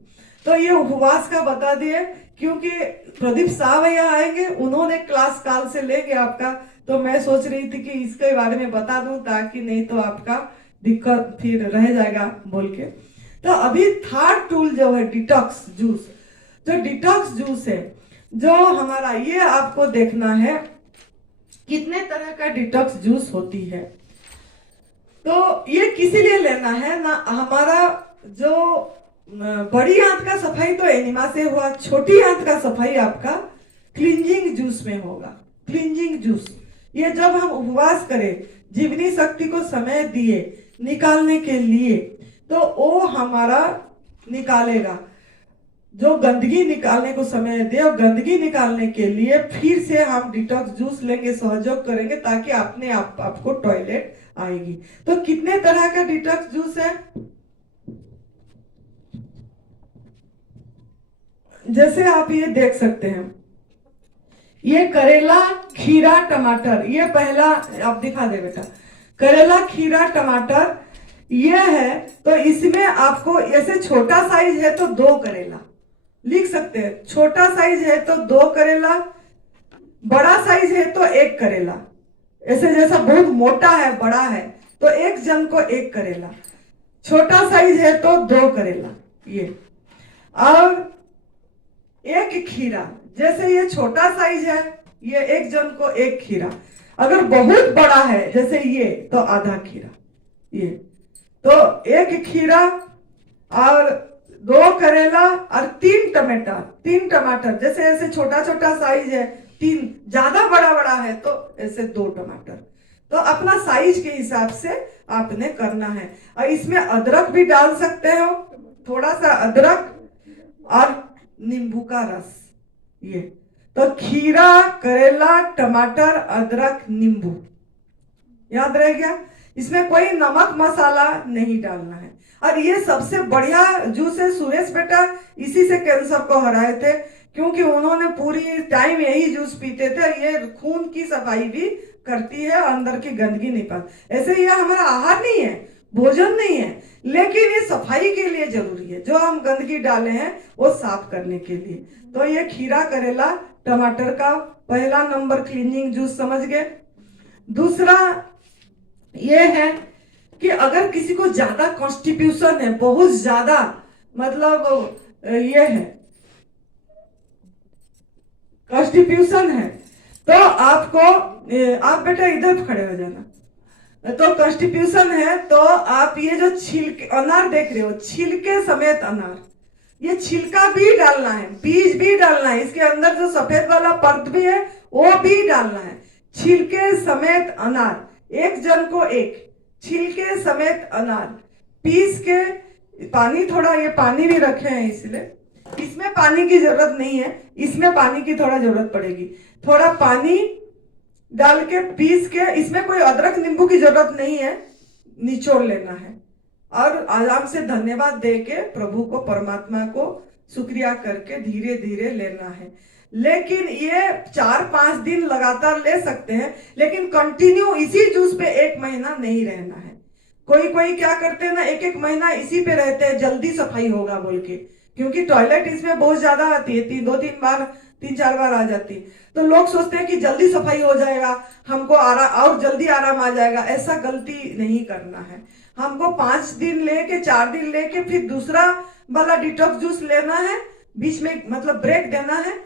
तो ये उपवास का बता दिए, क्योंकि प्रदीप साह भैया आएंगे, उन्होंने क्लास काल से लेंगे आपका, तो मैं सोच रही थी कि इसके बारे में बता दूं, ताकि नहीं तो आपका दिक्कत फिर रह जाएगा बोल के। तो अभी थर्ड टूल जो है डिटॉक्स जूस, जो डिटॉक्स जूस है जो हमारा, ये आपको देखना है कितने तरह का डिटॉक्स जूस होती है। तो ये किसी लिए लेना है ना, हमारा जो बड़ी आंत का सफाई तो एनिमा से हुआ, छोटी आंत का सफाई आपका क्लींजिंग जूस में होगा। क्लींजिंग जूस ये जब हम उपवास करें, जीवनी शक्ति को समय दिए निकालने के लिए, तो वो हमारा निकालेगा, जो गंदगी निकालने को समय दे, और गंदगी निकालने के लिए फिर से हम डिटॉक्स जूस लेंगे, सहयोग करेंगे, ताकि अपने आपको टॉयलेट आएगी। तो कितने तरह का डिटॉक्स जूस है, जैसे आप ये देख सकते हैं, ये करेला खीरा टमाटर, ये पहला आप दिखा दे बेटा, करेला खीरा टमाटर ये है। तो इसमें आपको ऐसे छोटा साइज है तो 2 करेला लिख सकते हैं, छोटा साइज है तो 2 करेला, बड़ा साइज है तो 1 करेला, ऐसे जैसा बहुत मोटा है बड़ा है तो 1 जन को 1 करेला, छोटा साइज है तो 2 करेला ये, और 1 खीरा, जैसे ये छोटा साइज है ये 1 जन को 1 खीरा, अगर बहुत बड़ा है जैसे ये तो आधा खीरा ये, तो 1 खीरा और 2 करेला और 3 टमाटर, 3 टमाटर, जैसे ऐसे छोटा छोटा साइज है 3, ज्यादा बड़ा बड़ा है तो ऐसे 2 टमाटर। तो अपना साइज के हिसाब से आपने करना है। और इसमें अदरक भी डाल सकते हो, थोड़ा सा अदरक और नींबू का रस ये। तो खीरा, करेला, टमाटर, अदरक, नींबू, याद रह गया। इसमें कोई नमक मसाला नहीं डालना है। और ये सबसे बढ़िया जूस है, सुरेश बेटा इसी से कैंसर को हराए थे, क्योंकि उन्होंने पूरी टाइम यही जूस पीते थे। ये खून की सफाई भी करती है, अंदर की गंदगी नहीं पाती। ऐसे ये हमारा आहार नहीं है, भोजन नहीं है, लेकिन ये सफाई के लिए जरूरी है, जो हम गंदगी डाले हैं वो साफ करने के लिए। तो ये खीरा, करेला, टमाटर का पहला नंबर क्लीनिंग जूस समझ गए। दूसरा ये है कि अगर किसी को ज्यादा कॉन्स्टिट्यूशन है, बहुत ज्यादा मतलब ये है कॉन्स्टिट्यूशन है, तो आपको, आप बेटा इधर खड़े हो जाना। तो कॉन्स्टिट्यूशन है तो आप ये जो छिलके अनार देख रहे हो, छिलके समेत अनार, ये छिलका भी डालना है, बीज भी डालना है, इसके अंदर जो सफेद वाला परत भी है वो भी डालना है। छिलके समेत अनार, 1 जन को 1 छिलके समेत अनार पीस के, पानी थोड़ा, ये पानी भी रखे हैं इसलिए, इसमें पानी की जरूरत नहीं है, इसमें पानी की थोड़ा जरूरत पड़ेगी। थोड़ा पानी डाल के पीस के, इसमें कोई अदरक नींबू की जरूरत नहीं है, निचोड़ लेना है और आराम से धन्यवाद दे के प्रभु को, परमात्मा को शुक्रिया करके धीरे धीरे लेना है। लेकिन ये 4-5 दिन लगातार ले सकते हैं, लेकिन कंटिन्यू इसी जूस पे 1 महीना नहीं रहना है। कोई क्या करते हैं ना, 1 महीना इसी पे रहते हैं, जल्दी सफाई होगा बोल के, क्योंकि टॉयलेट इसमें बहुत ज्यादा आती है, 3-4 बार आ जाती है। तो लोग सोचते हैं कि जल्दी सफाई हो जाएगा, हमको और जल्दी आराम आ जाएगा। ऐसा गलती नहीं करना है। हमको 5 दिन लेके 4 दिन लेके फिर दूसरा वाला डिटॉक्स जूस लेना है, बीच में मतलब ब्रेक देना है,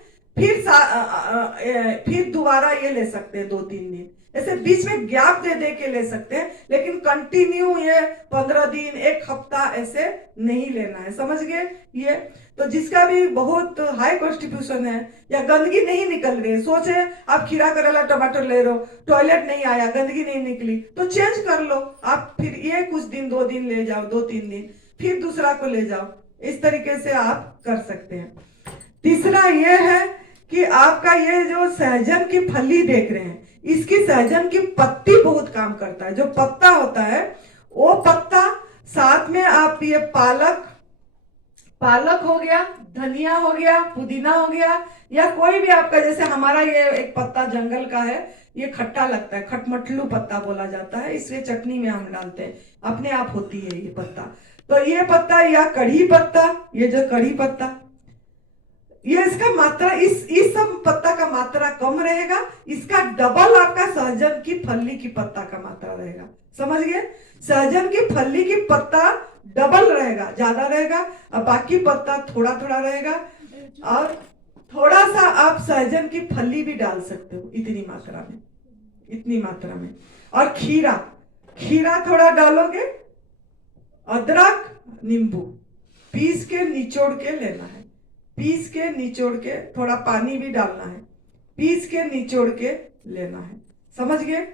फिर दोबारा ये ले सकते हैं 2-3 दिन, ऐसे बीच में गैप दे दे के ले सकते हैं, लेकिन कंटिन्यू ये 15 दिन 1 हफ्ता ऐसे नहीं लेना है, समझ गए ये। तो जिसका भी बहुत हाई कॉन्स्टिट्यूशन है या गंदगी नहीं निकल रही है, सोचे आप खीरा, करेला, टमाटर ले रहे हो, टॉयलेट नहीं आया, गंदगी नहीं निकली, तो चेंज कर लो आप, फिर ये कुछ दिन 2 दिन ले जाओ, 2-3 दिन, फिर दूसरा को ले जाओ, इस तरीके से आप कर सकते हैं। तीसरा ये है कि आपका ये जो सहजन की फली देख रहे हैं, इसकी सहजन की पत्ती बहुत काम करता है। जो पत्ता होता है वो पत्ता, साथ में आप ये पालक, पालक हो गया, धनिया हो गया, पुदीना हो गया, या कोई भी आपका, जैसे हमारा ये एक पत्ता जंगल का है, ये खट्टा लगता है, खटमटलू पत्ता बोला जाता है, इसलिए चटनी में हम डालते हैं, अपने आप होती है ये पत्ता। तो ये पत्ता या कढ़ी पत्ता, ये जो कढ़ी पत्ता, ये इसका मात्रा, इस सब पत्ता का मात्रा कम रहेगा, इसका डबल आपका सहजन की फली की पत्ता का मात्रा रहेगा। समझ गए? सहजन की फली की पत्ता डबल रहेगा, ज्यादा रहेगा, और बाकी पत्ता थोड़ा थोड़ा रहेगा। और थोड़ा सा आप सहजन की फली भी डाल सकते हो, इतनी मात्रा में, इतनी मात्रा में। और खीरा, खीरा थोड़ा डालोगे, अदरक, नींबू पीस के निचोड़ के लेना है, पीस के निचोड़ के, थोड़ा पानी भी डालना है, पीस के निचोड़ के लेना है। समझ गए?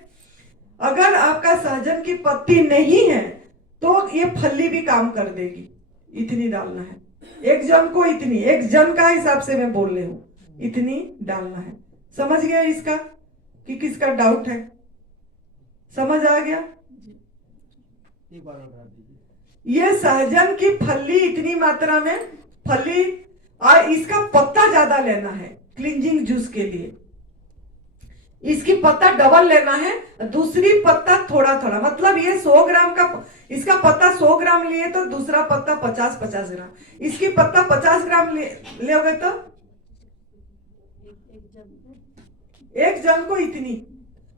अगर आपका सहजन की पत्ती नहीं है तो ये फली भी काम कर देगी, इतनी डालना है। एक जन को इतनी, एक जन का हिसाब से मैं बोल रही हूं, इतनी डालना है। समझ गया इसका कि किसका डाउट है? समझ आ गया? एक बार और बता दीजिए। ये सहजन की फली इतनी मात्रा में, फली, और इसका पत्ता ज्यादा लेना है क्लींजिंग जूस के लिए। इसकी पत्ता डबल लेना है, दूसरी पत्ता थोड़ा थोड़ा, मतलब ये 100 ग्राम का, इसका पत्ता 100 ग्राम लिए तो दूसरा पत्ता 50-50 ग्राम, इसकी पत्ता 50 ग्राम लोगे तो एक जन को इतनी,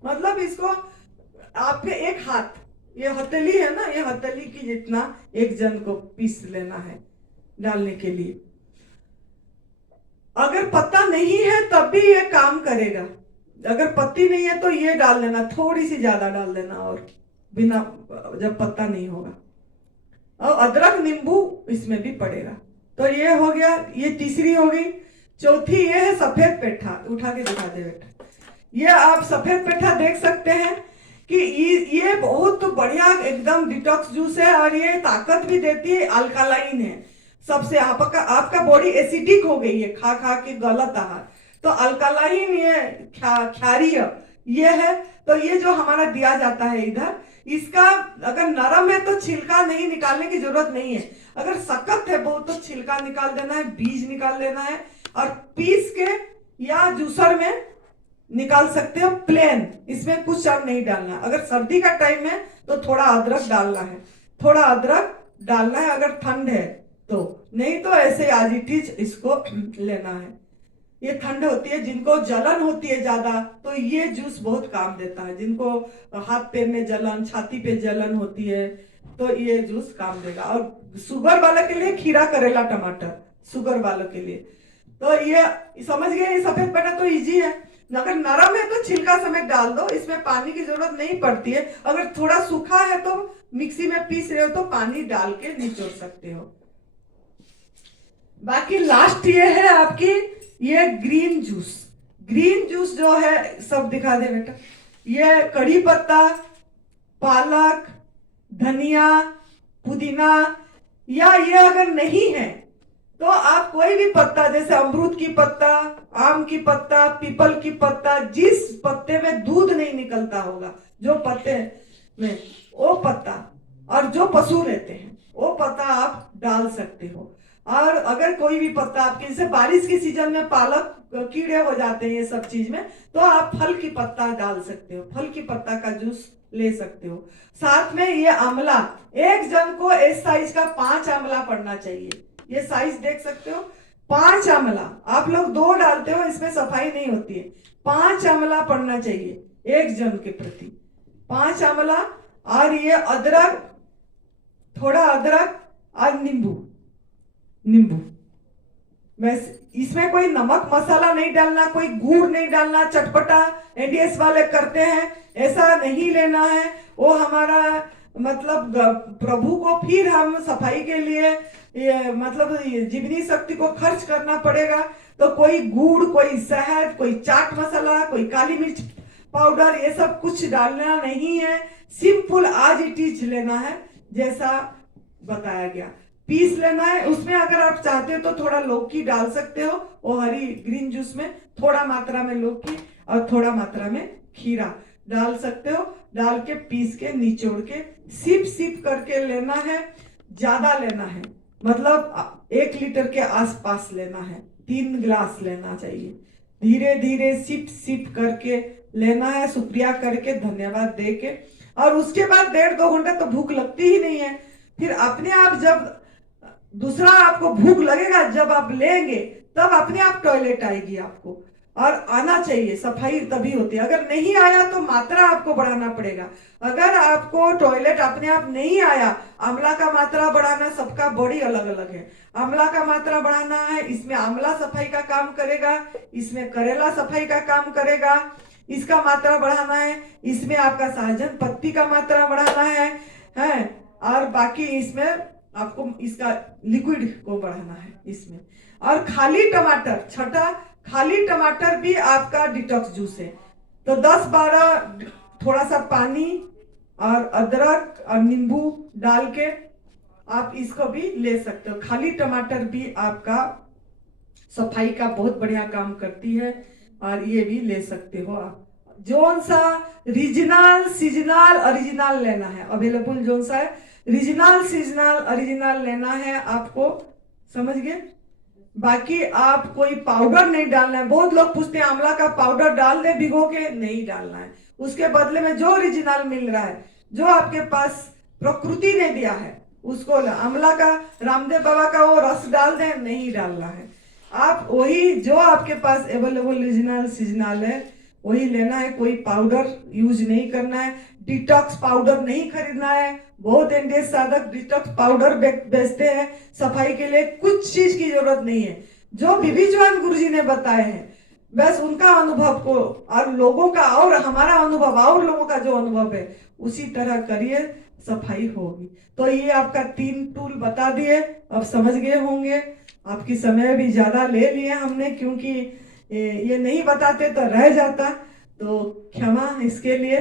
मतलब इसको आपके एक हाथ, ये हथेली है ना, ये हथेली की जितना एक जन को पीस लेना है डालने के लिए। अगर पत्ता नहीं है तब भी ये काम करेगा, अगर पत्ती नहीं है तो ये डाल देना, थोड़ी सी ज्यादा डाल देना, और बिना, जब पत्ता नहीं होगा। और अदरक नींबू इसमें भी पड़ेगा। तो ये हो गया, ये तीसरी हो गई। चौथी ये है सफेद पेठा, उठा के दिखा दे बेटा। ये आप सफेद पेठा देख सकते हैं कि ये बहुत बढ़िया एकदम डिटॉक्स जूस है, और ये ताकत भी देती है, अल्कालाइन है सबसे। आपका बॉडी एसिडिक हो गई है खा खा के गलत आहार, तो अल्कालाइन, ये क्षारीय ये है। तो ये जो हमारा दिया जाता है इधर, इसका अगर नरम है तो छिलका नहीं निकालने की जरूरत नहीं है, अगर सख्त है बहुत तो छिलका निकाल देना है, बीज निकाल देना है, और पीस के या जूसर में निकाल सकते हो प्लेन, इसमें कुछ और नहीं डालना। अगर सर्दी का टाइम है तो थोड़ा अदरक डालना है, थोड़ा अदरक डालना है अगर ठंड है तो, नहीं तो ऐसे आज इट इज इसको लेना है। ये ठंड होती है, जिनको जलन होती है ज्यादा तो ये जूस बहुत काम देता है, जिनको हाथ पैर में जलन, छाती पे जलन होती है तो ये जूस काम देगा। और शुगर वाले के लिए खीरा, करेला, टमाटर, शुगर वालों के लिए। तो ये समझ गए, ये सफेद पेठा तो इजी है। अगर नरम है तो छिलका समेत डाल दो, इसमें पानी की जरूरत नहीं पड़ती है। अगर थोड़ा सूखा है तो मिक्सी में पीस रहे हो तो पानी डाल के निचोड़ सकते हो। बाकी लास्ट ये है आपकी, ये ग्रीन जूस। ग्रीन जूस जो है सब दिखा दे बेटा। ये कढ़ी पत्ता, पालक, धनिया, पुदीना, या ये अगर नहीं है तो आप कोई भी पत्ता, जैसे अमरूद की पत्ता, आम की पत्ता, पीपल की पत्ता, जिस पत्ते में दूध नहीं निकलता होगा, जो पत्ते में वो पत्ता, और जो पशु रहते हैं वो पत्ता आप डाल सकते हो। और अगर कोई भी पत्ता आपके, जैसे बारिश के सीजन में पालक कीड़े हो जाते हैं ये सब चीज में, तो आप फल की पत्ता डाल सकते हो, फल की पत्ता का जूस ले सकते हो। साथ में ये आंवला, एक जन को इस साइज का 5 आंवला पड़ना चाहिए। ये साइज देख सकते हो, 5 आंवला। आप लोग 2 डालते हो, इसमें सफाई नहीं होती है। 5 आंवला पड़ना चाहिए एक जन के प्रति, 5 आंवला। और ये अदरक, थोड़ा अदरक, और नींबू, नींबू बस। इसमें कोई नमक मसाला नहीं डालना, कोई गुड़ नहीं डालना, चटपटा एनडीएस वाले करते हैं, ऐसा नहीं लेना है। वो हमारा मतलब प्रभु को फिर हम सफाई के लिए ये मतलब जीवनी शक्ति को खर्च करना पड़ेगा। तो कोई गुड़, कोई शहद, कोई चाट मसाला, कोई काली मिर्च पाउडर, ये सब कुछ डालना नहीं है। सिंपल आज इट इज लेना है जैसा बताया गया, पीस लेना है। उसमें अगर आप चाहते हो तो थोड़ा लौकी डाल सकते हो, वो हरी ग्रीन जूस में थोड़ा मात्रा में लौकी और थोड़ा मात्रा में खीरा डाल सकते हो। डाल के पीस के निचोड़ के सिप सिप करके लेना है, ज्यादा लेना है, मतलब 1 लीटर के आसपास लेना है, 3 गिलास लेना चाहिए। धीरे धीरे सिप सिप करके लेना है, शुक्रिया करके, धन्यवाद दे के। और उसके बाद 1.5-2 घंटे तो भूख लगती ही नहीं है। फिर अपने आप जब दूसरा आपको भूख लगेगा, जब आप लेंगे तब अपने आप टॉयलेट आएगी आपको, और आना चाहिए, सफाई तभी होती है। अगर नहीं आया तो मात्रा आपको बढ़ाना पड़ेगा। अगर आपको टॉयलेट अपने आप नहीं आया, आंवला का मात्रा बढ़ाना सबका बॉडी अलग अलग है। आंवला का मात्रा बढ़ाना है, इसमें आंवला सफाई का काम करेगा, इसमें करेला सफाई का काम करेगा, इसका मात्रा बढ़ाना है। इसमें आपका सहजन पत्ती का मात्रा बढ़ाना है, और बाकी इसमें आपको इसका लिक्विड को बढ़ाना है इसमें। और खाली टमाटर, छठा, खाली टमाटर भी आपका डिटॉक्स जूस है। तो 10-12 थोड़ा सा पानी और अदरक और नींबू डाल के आप इसको भी ले सकते हो। खाली टमाटर भी आपका सफाई का बहुत बढ़िया काम करती है, और ये भी ले सकते हो आप। जोन सा रीजनल, सीजनल, ओरिजिनल लेना है, अवेलेबल जोन सा है, रीजनल, सीजनल, ओरिजिनल लेना है आपको, समझ गए। बाकी आप कोई पाउडर नहीं डालना है। बहुत लोग पूछते हैं आंवला का पाउडर डाल दे भिगो के, नहीं डालना है। उसके बदले में जो ओरिजिनल मिल रहा है, जो आपके पास प्रकृति ने दिया है, उसको आंवला का, रामदेव बाबा का वो रस डाल दें, नहीं डालना है। आप वही जो आपके पास अवेलेबल ओरिजिनल सीजनल है वही लेना है। कोई पाउडर यूज नहीं करना है। डिटॉक्स पाउडर नहीं खरीदना है। बहुत एनडीएस साधक डिटॉक्स पाउडर बेचते हैं सफाई के लिए, कुछ चीज की जरूरत नहीं है। जो विभिजवान गुरुजी ने बताए हैं बस उनका अनुभव को, और लोगों का और हमारा अनुभव और लोगों का जो अनुभव है उसी तरह करिए, सफाई होगी। तो ये आपका 3 टूल बता दिए, अब समझ गए होंगे। आपकी समय भी ज्यादा ले लिए हमने, क्योंकि ये नहीं बताते तो रह जाता, तो क्षमा इसके लिए।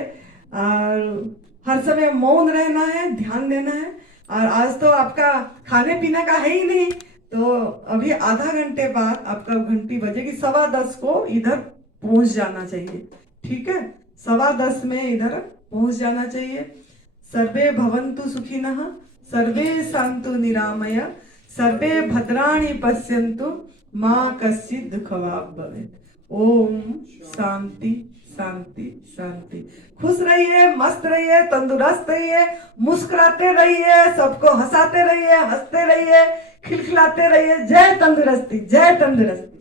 और हर समय मौन रहना है, ध्यान देना है। और आज तो आपका खाने पीने का है ही नहीं, तो अभी आधा घंटे बाद आपका घंटी बजेगी, 10:15 को इधर पहुंच जाना चाहिए, ठीक है। 10:15 में इधर पहुंच जाना चाहिए। सर्वे भवन्तु सुखिनः, सर्वे सन्तु निरामया, सर्वे भद्राणि पश्यन्तु, माँ कश्चित् दुःखभाग् भवेत्। ओम शांति शांति शांति। खुश रहिए, मस्त रहिए, तंदुरुस्त रहिए, मुस्कुराते रहिए, सबको हंसाते रहिए, हंसते रहिए, खिलखिलाते रहिए। जय तंदुरुस्ती, जय तंदुरुस्ती।